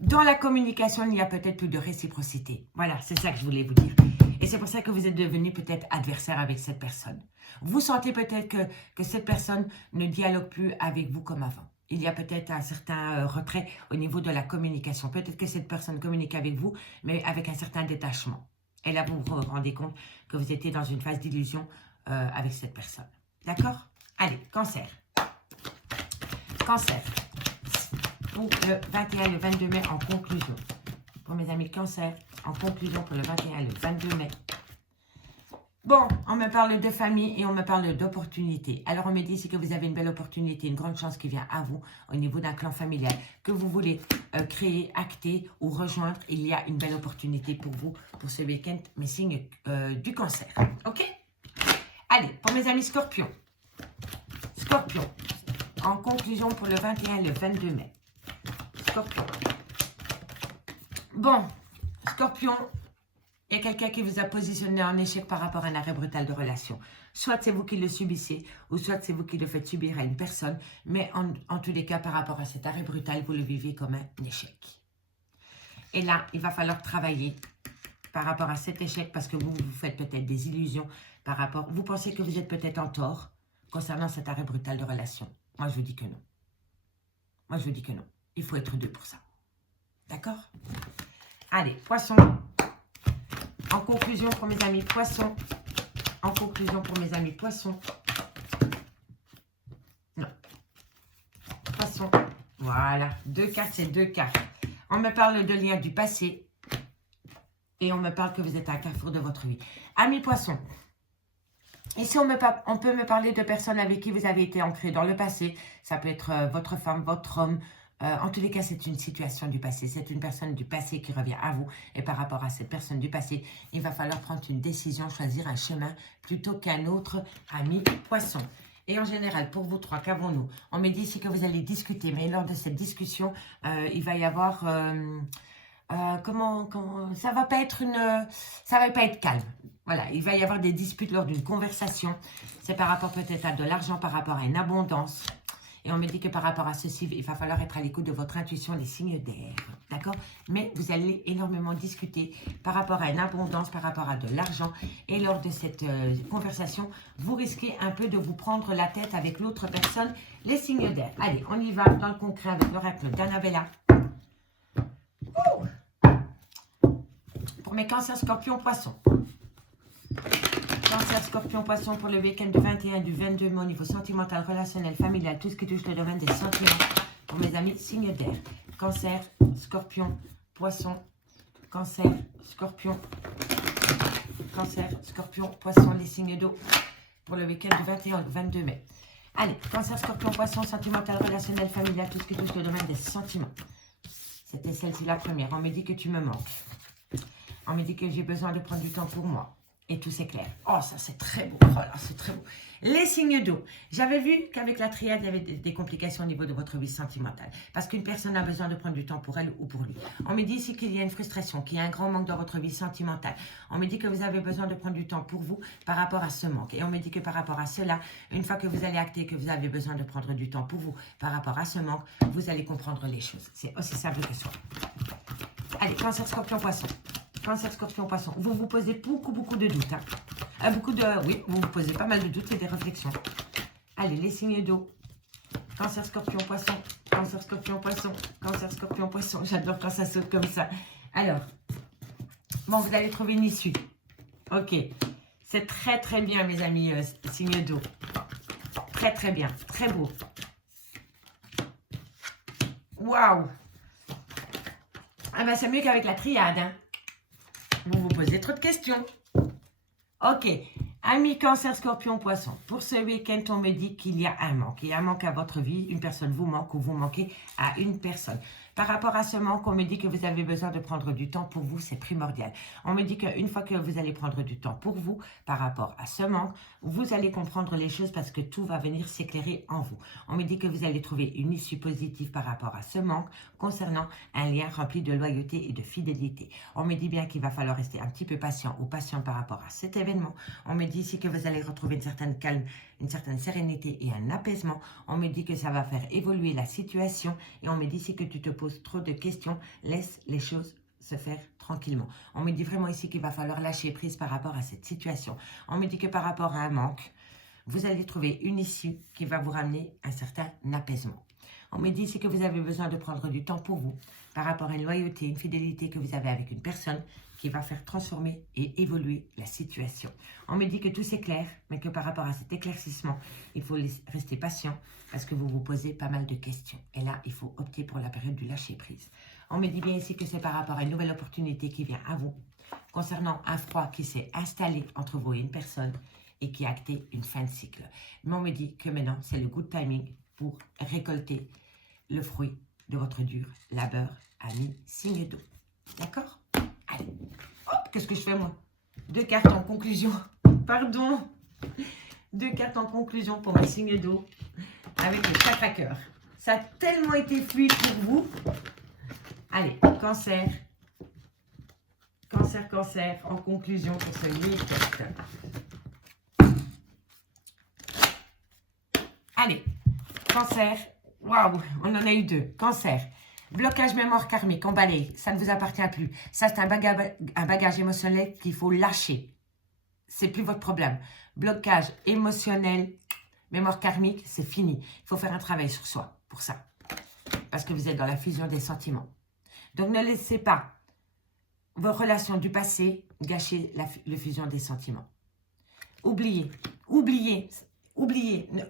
Dans la communication, il n'y a peut-être plus de réciprocité. Voilà, c'est ça que je voulais vous dire. Et c'est pour ça que vous êtes devenu peut-être adversaire avec cette personne. Vous sentez peut-être que cette personne ne dialogue plus avec vous comme avant. Il y a peut-être un certain retrait au niveau de la communication. Peut-être que cette personne communique avec vous, mais avec un certain détachement. Et là, vous vous rendez compte que vous étiez dans une phase d'illusion avec cette personne. D'accord? Allez, Cancer. Cancer. Pour le 21 et le 22 mai en conclusion. Pour mes amis Cancer, en conclusion pour le 21 et le 22 mai. Bon, on me parle de famille et on me parle d'opportunité. Alors, on me dit ici que vous avez une belle opportunité, une grande chance qui vient à vous au niveau d'un clan familial, que vous voulez créer, acter ou rejoindre. Il y a une belle opportunité pour vous, pour ce week-end, mes signes du Cancer. OK? Allez, pour mes amis Scorpions. Scorpion, en conclusion pour le 21 et le 22 mai. Scorpion. Bon, Scorpion, il y a quelqu'un qui vous a positionné en échec par rapport à un arrêt brutal de relation. Soit c'est vous qui le subissez, ou soit c'est vous qui le faites subir à une personne. Mais en tous les cas, par rapport à cet arrêt brutal, vous le vivez comme un échec. Et là, il va falloir travailler par rapport à cet échec, parce que vous faites peut-être des illusions par rapport... Vous pensez que vous êtes peut-être en tort concernant cet arrêt brutal de relation. Moi, je vous dis que non. Moi, je vous dis que non. Il faut être deux pour ça. D'accord? Allez, Poisson. En conclusion pour mes amis Poissons. En conclusion pour mes amis Poissons. Non. Poisson. Voilà. 2 cartes, c'est 2 cartes. On me parle de liens du passé. Et on me parle que vous êtes à un carrefour de votre vie. Amis Poissons. Ici, on peut me parler de personnes avec qui vous avez été ancrés dans le passé. Ça peut être votre femme, votre homme. En tous les cas, c'est une situation du passé. C'est une personne du passé qui revient à vous. Et par rapport à cette personne du passé, il va falloir prendre une décision, choisir un chemin plutôt qu'un autre, ami Poisson. Et en général, pour vous trois, qu'avons-nous? On me dit ici que vous allez discuter. Mais lors de cette discussion, il va y avoir... ça va pas être calme. Voilà, il va y avoir des disputes lors d'une conversation. C'est par rapport peut-être à de l'argent, par rapport à une abondance. Et on me dit que par rapport à ceci, il va falloir être à l'écoute de votre intuition, les signes d'air. D'accord? Mais vous allez énormément discuter par rapport à une abondance, par rapport à de l'argent. Et lors de cette conversation, vous risquez un peu de vous prendre la tête avec l'autre personne, les signes d'air. Allez, on y va dans le concret avec l'oracle d'Annabella. Pour mes cancers, scorpions, poissons. Cancer, Scorpion, Poisson pour le week-end du 21 du 22 mai au niveau sentimental, relationnel, familial, tout ce qui touche le domaine des sentiments. Pour mes amis, signes d'air. Cancer, Scorpion, Poisson. Cancer, Scorpion. Cancer, Scorpion, Poisson, les signes d'eau. Pour le week-end du 21 au 22 mai. Allez, Cancer, Scorpion, Poisson, sentimental, relationnel, familial, tout ce qui touche le domaine des sentiments. C'était celle-ci la première. On me dit que tu me manques. On me dit que j'ai besoin de prendre du temps pour moi. et tout s'éclaire. Oh, ça c'est très beau. Oh là, c'est très beau. Les signes d'eau. J'avais vu qu'avec la triade, il y avait des complications au niveau de votre vie sentimentale. Parce qu'une personne a besoin de prendre du temps pour elle ou pour lui. On me dit ici qu'il y a une frustration, qu'il y a un grand manque dans votre vie sentimentale. On me dit que vous avez besoin de prendre du temps pour vous par rapport à ce manque. Et on me dit que par rapport à cela, une fois que vous allez acter que vous avez besoin de prendre du temps pour vous par rapport à ce manque, vous allez comprendre les choses. C'est aussi simple que ça. Allez, Cancer, Scorpion, Poisson. Cancer, Scorpion, Poisson. Vous vous posez beaucoup de doutes. Oui, vous vous posez pas mal de doutes et des réflexions. Allez, les signes d'eau. Cancer, Scorpion, Poisson. Cancer, Scorpion, Poisson. Cancer, Scorpion, Poisson. J'adore quand ça saute comme ça. Alors, bon, vous allez trouver une issue. Ok. C'est très bien, mes amis, signes d'eau. Très bien. Très beau. Waouh. Ah ben, c'est mieux qu'avec la triade, hein. Vous vous posez trop de questions. Ok, amis Cancer, Scorpion, Poisson. Pour ce week-end, on me dit qu'il y a un manque. Il y a un manque à votre vie. Une personne vous manque ou vous manquez à une personne. Par rapport à ce manque, on me dit que vous avez besoin de prendre du temps pour vous. C'est primordial. On me dit qu'une fois que vous allez prendre du temps pour vous, par rapport à ce manque, vous allez comprendre les choses parce que tout va venir s'éclairer en vous. On me dit que vous allez trouver une issue positive par rapport à ce manque concernant un lien rempli de loyauté et de fidélité. On me dit bien qu'il va falloir rester un petit peu patient ou patient par rapport à cet événement. On me dit ici que vous allez retrouver une certaine calme, une certaine sérénité et un apaisement. On me dit que ça va faire évoluer la situation et on me dit ici que tu te poses trop de questions, laisse les choses se faire tranquillement. On me dit vraiment ici qu'il va falloir lâcher prise par rapport à cette situation. On me dit que par rapport à un manque, vous allez trouver une issue qui va vous ramener un certain apaisement. On me dit ici que vous avez besoin de prendre du temps pour vous par rapport à une loyauté, une fidélité que vous avez avec une personne qui va faire transformer et évoluer la situation. On me dit que tout s'éclaire, mais que par rapport à cet éclaircissement, il faut rester patient parce que vous vous posez pas mal de questions. Et là, il faut opter pour la période du lâcher-prise. On me dit bien ici que c'est par rapport à une nouvelle opportunité qui vient à vous concernant un froid qui s'est installé entre vous et une personne et qui a acté une fin de cycle. Mais on me dit que maintenant, c'est le good timing pour récolter le fruit de votre dur labeur, ami signe d'eau. D'accord? Allez, hop, qu'est-ce que je fais moi? 2 cartes en conclusion. Pardon. 2 cartes en conclusion pour mes signes d'eau avec le chakra cœur. Ça a tellement été fluide pour vous. Allez, Cancer. Cancer, en conclusion pour ce week-end. Allez, Cancer. Waouh, on en a eu 2. Cancer. Blocage mémoire karmique, on balaye, ça ne vous appartient plus. Ça, c'est un bagage émotionnel qu'il faut lâcher. C'est plus votre problème. Blocage émotionnel, mémoire karmique, c'est fini. Il faut faire un travail sur soi pour ça. Parce que vous êtes dans la fusion des sentiments. Donc, ne laissez pas vos relations du passé gâcher la fusion des sentiments. Oubliez.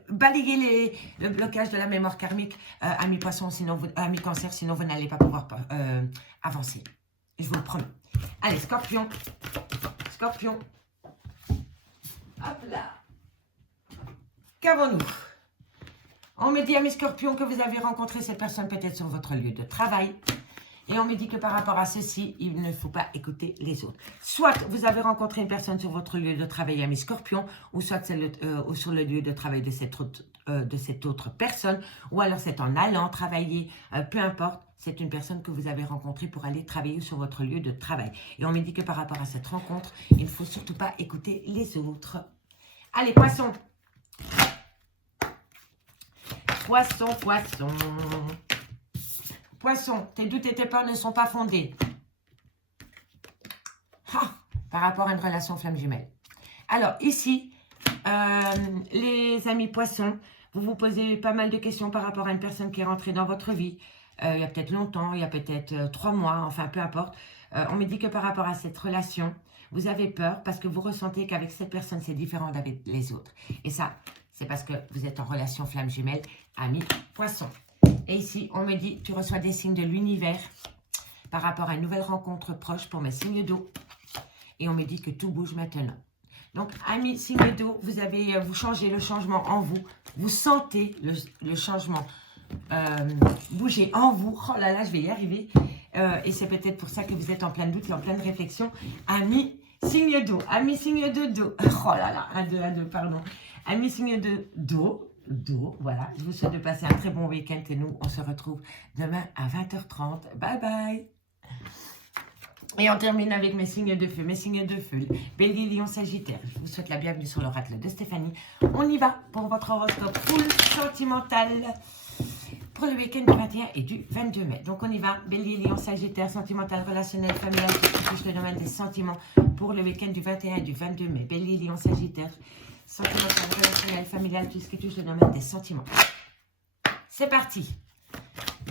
Balayez le blocage de la mémoire karmique, amis poissons, amis cancer, sinon vous n'allez pas pouvoir avancer. Je vous le promets. Allez, Scorpion. Hop là. Qu'avons-nous? On me dit, amis Scorpion, que vous avez rencontré cette personne peut-être sur votre lieu de travail. Et on me dit que par rapport à ceci, il ne faut pas écouter les autres. Soit vous avez rencontré une personne sur votre lieu de travail, ami Scorpion, ou soit ou sur le lieu de travail de cette autre personne, ou alors c'est en allant travailler, peu importe, c'est une personne que vous avez rencontrée pour aller travailler sur votre lieu de travail. Et on me dit que par rapport à cette rencontre, il ne faut surtout pas écouter les autres. Allez, Poisson. Poisson, tes doutes et tes peurs ne sont pas fondés. Par rapport à une relation flamme jumelle. Alors, ici, les amis poissons, vous vous posez pas mal de questions par rapport à une personne qui est rentrée dans votre vie. Il y a peut-être longtemps, il y a peut-être 3 mois, enfin, peu importe. On me dit que par rapport à cette relation, vous avez peur parce que vous ressentez qu'avec cette personne, c'est différent d'avec les autres. Et ça, c'est parce que vous êtes en relation flamme jumelle, amis poissons. Et ici, on me dit, tu reçois des signes de l'univers par rapport à une nouvelle rencontre proche pour mes signes d'eau. Et on me dit que tout bouge maintenant. Donc, amis signes d'eau, vous changez le changement en vous. Vous sentez le changement bouger en vous. Oh là là, je vais y arriver. Et c'est peut-être pour ça que vous êtes en plein doute et en pleine réflexion. Amis Signe d'eau, ami signe de dos. Oh là là, 1, 2, pardon. Ami signe de dos, voilà. Je vous souhaite de passer un très bon week-end et nous, on se retrouve demain à 20h30. Bye bye. Et on termine avec mes signes de feu, Bélier, Lion, Sagittaire. Je vous souhaite la bienvenue sur l'oracle de Stéphanie. On y va pour votre horoscope full sentimental pour le week-end du 21 et du 22 mai. Donc on y va, Bélier, Lion, Sagittaire, sentimental, relationnel, familial, qui touche le domaine des sentiments pour le week-end du 21 et du 22 mai. Bélier, Lion, Sagittaire, sentimental, relationnel, familial, tout ce qui touche le domaine des sentiments. C'est parti.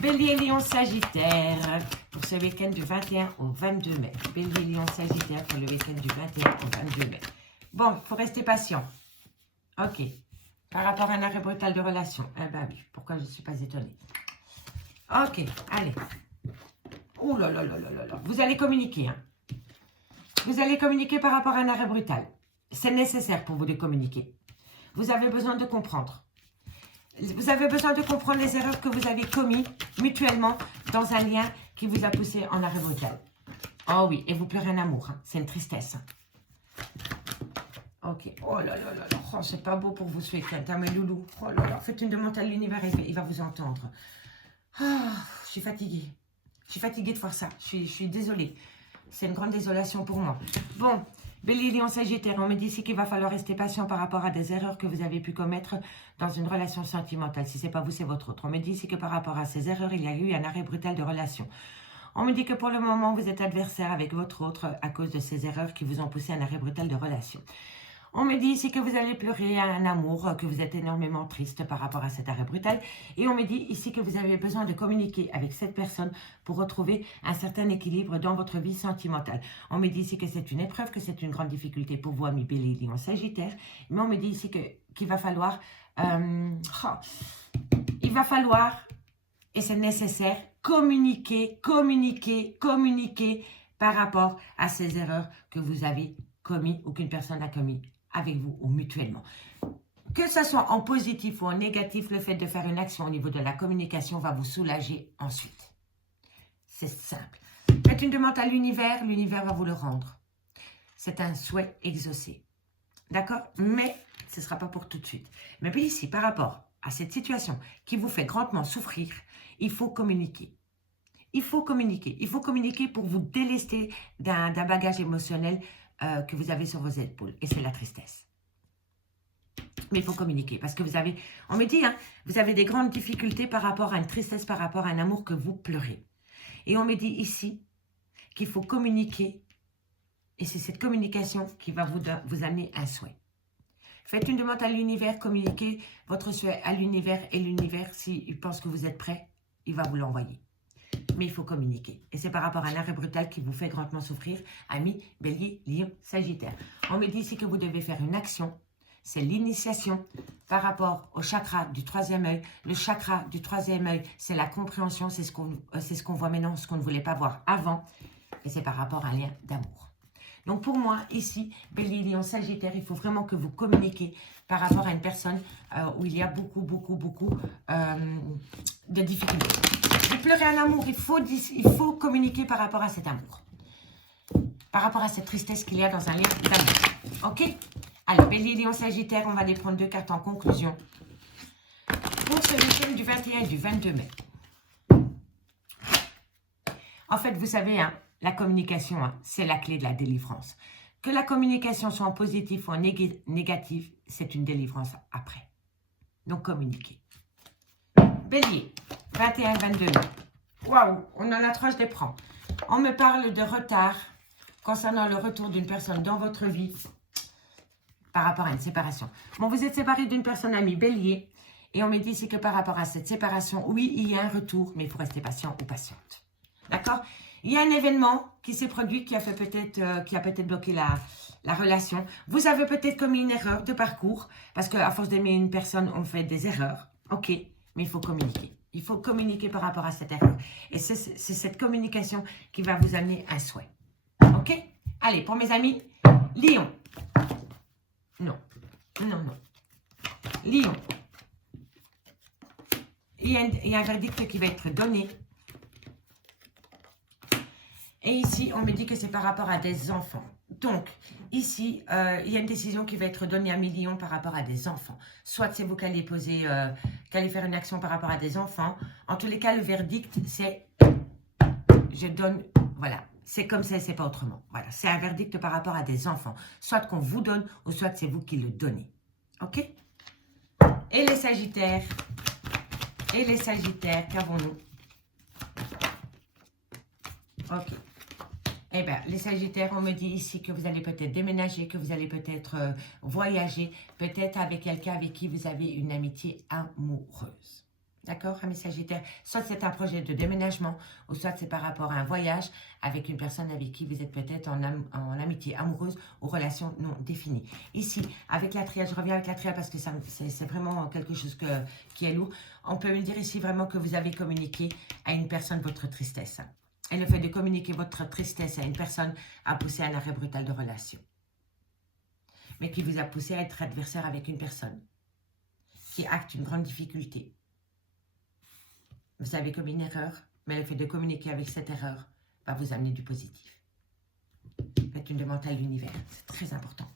Bélier, Lion, Sagittaire pour ce week-end du 21 au 22 mai. Bélier, Lion, Sagittaire pour le week-end du 21 au 22 mai. Bon, il faut rester patient. Ok. Par rapport à un arrêt brutal de relation. Eh ben oui, pourquoi je ne suis pas étonnée. Ok, allez. Oh là là là là là là. Vous allez communiquer. Hein. Vous allez communiquer par rapport à un arrêt brutal. C'est nécessaire pour vous de communiquer. Vous avez besoin de comprendre. Vous avez besoin de comprendre les erreurs que vous avez commises mutuellement dans un lien qui vous a poussé en arrêt brutal. Oh oui, et vous pleurez un amour. Hein. C'est une tristesse. Ok. Oh là là là là. Oh, c'est pas beau pour vous ce week-end, hein, mes loulous. Oh là là. Faites une demande à l'univers, il va vous entendre. Ah, je suis fatiguée. Je suis fatiguée de voir ça. Je suis désolée. C'est une grande désolation pour moi. Bon, Bélier, Lion, Sagittaire, on me dit ici qu'il va falloir rester patient par rapport à des erreurs que vous avez pu commettre dans une relation sentimentale. Si ce n'est pas vous, c'est votre autre. On me dit ici que par rapport à ces erreurs, il y a eu un arrêt brutal de relation. On me dit que pour le moment, vous êtes adversaire avec votre autre à cause de ces erreurs qui vous ont poussé à un arrêt brutal de relation. On me dit ici que vous allez pleurer à un amour, que vous êtes énormément triste par rapport à cet arrêt brutal. Et on me dit ici que vous avez besoin de communiquer avec cette personne pour retrouver un certain équilibre dans votre vie sentimentale. On me dit ici que c'est une épreuve, que c'est une grande difficulté pour vous, amis Bélier, Lion, Sagittaire. Mais on me dit ici qu'il va falloir... il va falloir, et c'est nécessaire, communiquer par rapport à ces erreurs que vous avez commises ou qu'une personne a commises avec vous ou mutuellement. Que ce soit en positif ou en négatif, le fait de faire une action au niveau de la communication va vous soulager ensuite. C'est simple. Faites une demande à l'univers, l'univers va vous le rendre. C'est un souhait exaucé. D'accord? Mais ce ne sera pas pour tout de suite. Mais puis ici, par rapport à cette situation qui vous fait grandement souffrir, il faut communiquer. Il faut communiquer. Il faut communiquer pour vous délester d'un bagage émotionnel que vous avez sur vos épaules. Et c'est la tristesse. Mais il faut communiquer. Parce que vous avez, on me dit, hein, vous avez des grandes difficultés par rapport à une tristesse, par rapport à un amour que vous pleurez. Et on me dit ici qu'il faut communiquer. Et c'est cette communication qui va vous amener un souhait. Faites une demande à l'univers, communiquez votre souhait à l'univers. Et l'univers, s'il pense que vous êtes prêt, il va vous l'envoyer. Mais il faut communiquer. Et c'est par rapport à un arrêt brutal qui vous fait grandement souffrir, amis Bélier, Lion, Sagittaire. On me dit ici que vous devez faire une action. C'est l'initiation par rapport au chakra du troisième œil. Le chakra du troisième œil, c'est la compréhension, c'est ce qu'on voit maintenant, ce qu'on ne voulait pas voir avant. Et c'est par rapport à un lien d'amour. Donc pour moi, ici, Bélier, Lion, Sagittaire, il faut vraiment que vous communiquiez par rapport à une personne où il y a beaucoup de difficultés. Vous pleurez un amour, il faut communiquer par rapport à cet amour. Par rapport à cette tristesse qu'il y a dans un lien d'amour. Ok? Alors, Bélier, Lion, Sagittaire, on va les prendre 2 cartes en conclusion. Pour ce week-end du 21 et du 22 mai. En fait, vous savez, hein, la communication, hein, c'est la clé de la délivrance. Que la communication soit en positif ou en négatif, c'est une délivrance après. Donc, communiquez. Bélier, 21 et 22 mai. Waouh, on en a 3, je les prends. On me parle de retard concernant le retour d'une personne dans votre vie par rapport à une séparation. Bon, vous êtes séparé d'une personne amie, Bélier, et on me dit ici que par rapport à cette séparation, oui, il y a un retour, mais il faut rester patient ou patiente. D'accord? Il y a un événement qui s'est produit qui a peut-être bloqué la relation. Vous avez peut-être commis une erreur de parcours, parce qu'à force d'aimer une personne, on fait des erreurs. Ok, mais il faut communiquer. Il faut communiquer par rapport à cette erreur. Et c'est cette communication qui va vous amener un souhait. Ok? Allez, pour mes amis, Lion. Non. Non, non. Lion. Il y a un verdict qui va être donné. Et ici, on me dit que c'est par rapport à des enfants. Donc, ici, il y a une décision qui va être donnée à Million par rapport à des enfants. Soit c'est vous qui allez faire une action par rapport à des enfants. En tous les cas, le verdict, c'est je donne, voilà, c'est comme ça et c'est pas autrement. Voilà, c'est un verdict par rapport à des enfants. Soit qu'on vous donne ou soit c'est vous qui le donnez. Ok? Et les Sagittaires, qu'avons-nous? Ok. Eh bien, les Sagittaires, on me dit ici que vous allez peut-être déménager, que vous allez peut-être voyager, peut-être avec quelqu'un avec qui vous avez une amitié amoureuse. D'accord, mes Sagittaires? Soit c'est un projet de déménagement, ou soit c'est par rapport à un voyage avec une personne avec qui vous êtes peut-être en amitié amoureuse ou relation non définie. Ici, avec la triade, je reviens avec la triade parce que c'est vraiment quelque chose qui est lourd. On peut me dire ici vraiment que vous avez communiqué à une personne votre tristesse. Et le fait de communiquer votre tristesse à une personne a poussé à un arrêt brutal de relation. Mais qui vous a poussé à être adversaire avec une personne qui acte une grande difficulté. Vous avez commis une erreur, mais le fait de communiquer avec cette erreur va vous amener du positif. Faites une demande à l'univers, c'est très important.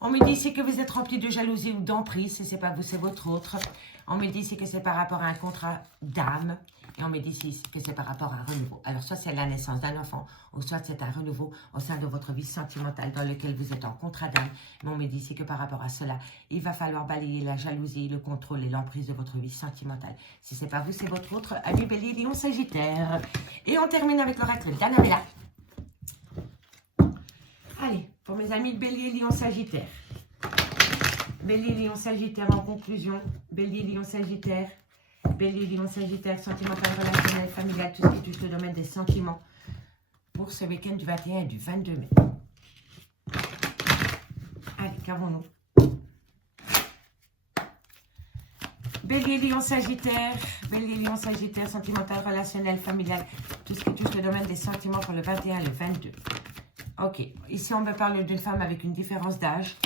On me dit ici que vous êtes rempli de jalousie ou d'emprise, si ce n'est pas vous, c'est votre autre. On me dit ici que c'est par rapport à un contrat d'âme. Et on me dit ici que c'est par rapport à un renouveau. Alors, soit c'est la naissance d'un enfant, ou soit c'est un renouveau au sein de votre vie sentimentale dans lequel vous êtes en contrat d'âme. Mais on me dit ici que par rapport à cela, il va falloir balayer la jalousie, le contrôle et l'emprise de votre vie sentimentale. Si ce n'est pas vous, c'est votre autre. Ami Bélier, Lion, Sagittaire. Et on termine avec l'oracle d'Annabella. Allez, pour mes amis de Bélier, Lion, Sagittaire. Bélier, Lion, Sagittaire en conclusion. Bélier, Lion, Sagittaire. Bélier, Lion, Sagittaire, sentimental, relationnel, familial, tout ce qui touche le domaine des sentiments. Pour ce week-end du 21 et du 22 mai. Allez, qu'avons-nous? Bélier, Lion, Sagittaire. Bélier, Lion, Sagittaire, sentimental, relationnel, familial, tout ce qui touche le domaine des sentiments pour le 21 et le 22. Ok, ici on me parle d'une femme avec une différence d'âge.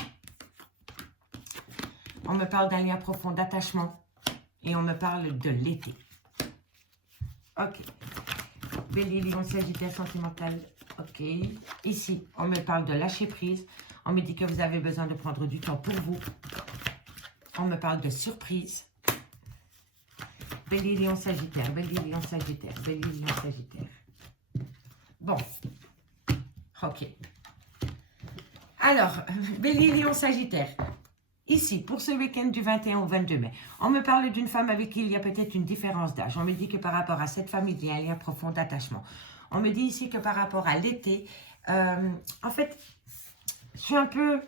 On me parle d'un lien profond d'attachement. Et on me parle de l'été. Ok. Bélier, Lion, Sagittaire, sentimental. Ok. Ici, on me parle de lâcher prise. On me dit que vous avez besoin de prendre du temps pour vous. On me parle de surprise. Bélier, Lion, Sagittaire. Bélier, Lion, Sagittaire. Bélier, Lion, Sagittaire. Bon. Ok. Alors, Bélier, Lion, Sagittaire. Ici, pour ce week-end du 21 au 22 mai, on me parle d'une femme avec qui il y a peut-être une différence d'âge. On me dit que par rapport à cette femme, il y a un lien profond d'attachement. On me dit ici que par rapport à l'été, en fait, je suis un peu...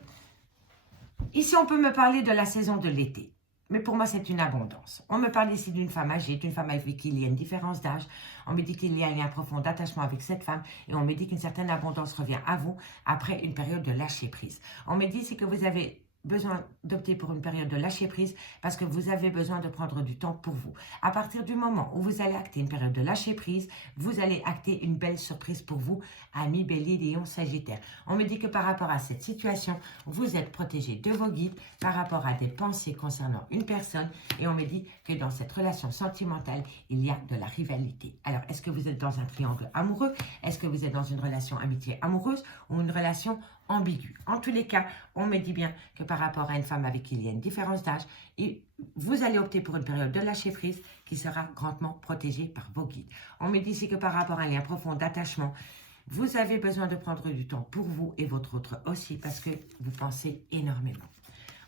Ici, on peut me parler de la saison de l'été. Mais pour moi, c'est une abondance. On me parle ici d'une femme âgée, d'une femme avec qui il y a une différence d'âge. On me dit qu'il y a un lien profond d'attachement avec cette femme. Et on me dit qu'une certaine abondance revient à vous après une période de lâcher prise. On me dit ici que vous avez besoin d'opter pour une période de lâcher prise parce que vous avez besoin de prendre du temps pour vous. À partir du moment où vous allez acter une période de lâcher prise, vous allez acter une belle surprise pour vous, amis Bélier, Lion, Sagittaire. On me dit que par rapport à cette situation, vous êtes protégé de vos guides par rapport à des pensées concernant une personne et on me dit que dans cette relation sentimentale, il y a de la rivalité. Alors, est-ce que vous êtes dans un triangle amoureux? Est-ce que vous êtes dans une relation amitié amoureuse ou une relation ambigu? En tous les cas, on me dit bien que par rapport à une femme avec qui il y a une différence d'âge, vous allez opter pour une période de lâcher prise qui sera grandement protégée par vos guides. On me dit ici que par rapport à un lien profond d'attachement, vous avez besoin de prendre du temps pour vous et votre autre aussi parce que vous pensez énormément.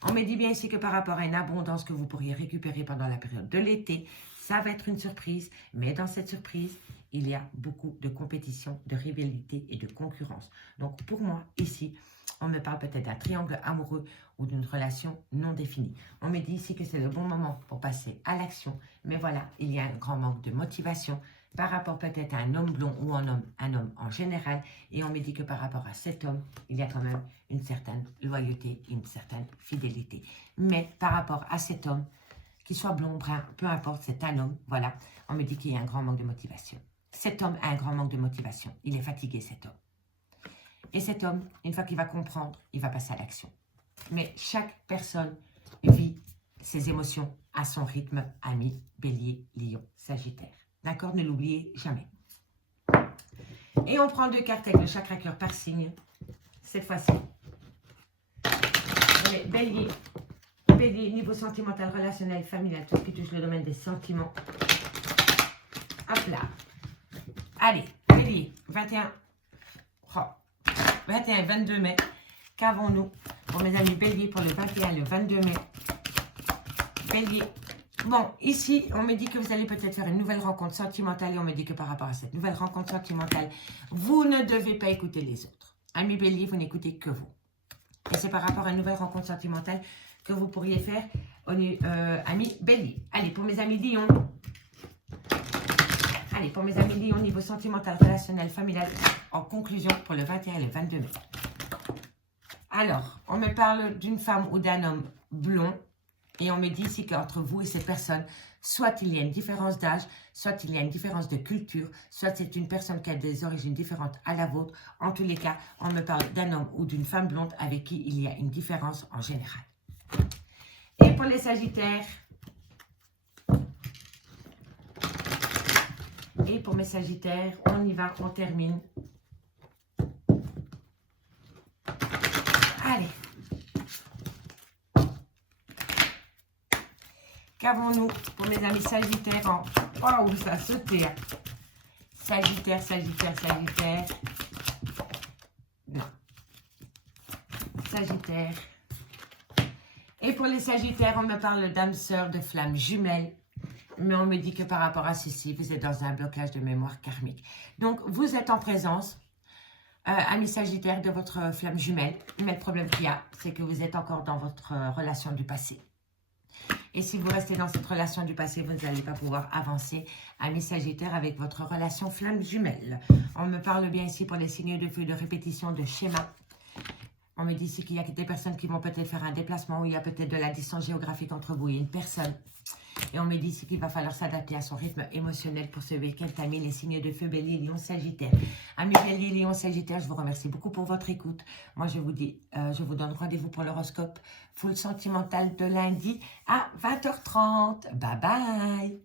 On me dit bien ici que par rapport à une abondance que vous pourriez récupérer pendant la période de l'été, ça va être une surprise, mais dans cette surprise, il y a beaucoup de compétition, de rivalité et de concurrence. Donc pour moi, ici, on me parle peut-être d'un triangle amoureux ou d'une relation non définie. On me dit ici que c'est le bon moment pour passer à l'action, mais voilà, il y a un grand manque de motivation par rapport peut-être à un homme blond ou un homme en général. Et on me dit que par rapport à cet homme, il y a quand même une certaine loyauté, une certaine fidélité. Mais par rapport à cet homme, qu'il soit blond, brun, peu importe, c'est un homme, voilà, on me dit qu'il y a un grand manque de motivation. Cet homme a un grand manque de motivation. Il est fatigué, cet homme. Et cet homme, une fois qu'il va comprendre, il va passer à l'action. Mais chaque personne vit ses émotions à son rythme, ami, Bélier, Lion, Sagittaire. D'accord? Ne l'oubliez jamais. Et on prend 2 cartes avec le chakra cœur par signe. cette fois-ci. Allez, Bélier. Bélier, niveau sentimental, relationnel, familial, tout ce qui touche le domaine des sentiments. Hop là. Allez, Bélier, 21 et 22 mai. Qu'avons-nous pour mes amis Bélier pour le 21 et le 22 mai? Bélier. Bon, ici, on me dit que vous allez peut-être faire une nouvelle rencontre sentimentale et on me dit que par rapport à cette nouvelle rencontre sentimentale, vous ne devez pas écouter les autres. Amis Bélier, vous n'écoutez que vous. Et c'est par rapport à une nouvelle rencontre sentimentale que vous pourriez faire, amis Bélier. Allez, pour mes amis Lion. Allez, pour mes amis Lion, niveau sentimental, relationnel, familial, en conclusion pour le 21 et le 22 mai. Alors, on me parle d'une femme ou d'un homme blond. Et on me dit ici qu'entre vous et cette personne, soit il y a une différence d'âge, soit il y a une différence de culture, soit c'est une personne qui a des origines différentes à la vôtre. En tous les cas, on me parle d'un homme ou d'une femme blonde avec qui il y a une différence en général. Et pour les Sagittaires, on y va, on termine. Allez. Qu'avons-nous pour mes amis Sagittaires en... Waouh, ça a sauté. Sagittaire. Non. Sagittaire. Et pour les Sagittaires, on me parle d'âme sœur, de flamme jumelle. Mais on me dit que par rapport à ceci, vous êtes dans un blocage de mémoire karmique. Donc, vous êtes en présence, amis Sagittaires, de votre flamme jumelle. Mais le problème qu'il y a, c'est que vous êtes encore dans votre relation du passé. Et si vous restez dans cette relation du passé, vous n'allez pas pouvoir avancer, amis Sagittaires, avec votre relation flamme jumelle. On me parle bien ici pour les signes de feu, de répétition, de schéma. On me dit ici qu'il y a des personnes qui vont peut-être faire un déplacement, où il y a peut-être de la distance géographique entre vous et une personne. Et on me dit ici qu'il va falloir s'adapter à son rythme émotionnel pour ce week-end, amis, les signes de feu, Bélier, Lion, Sagittaire. Amis Bélier, Lion, Sagittaire, je vous remercie beaucoup pour votre écoute. Moi, je vous dis, je vous donne rendez-vous pour l'horoscope full sentimental de lundi à 20h30. Bye bye.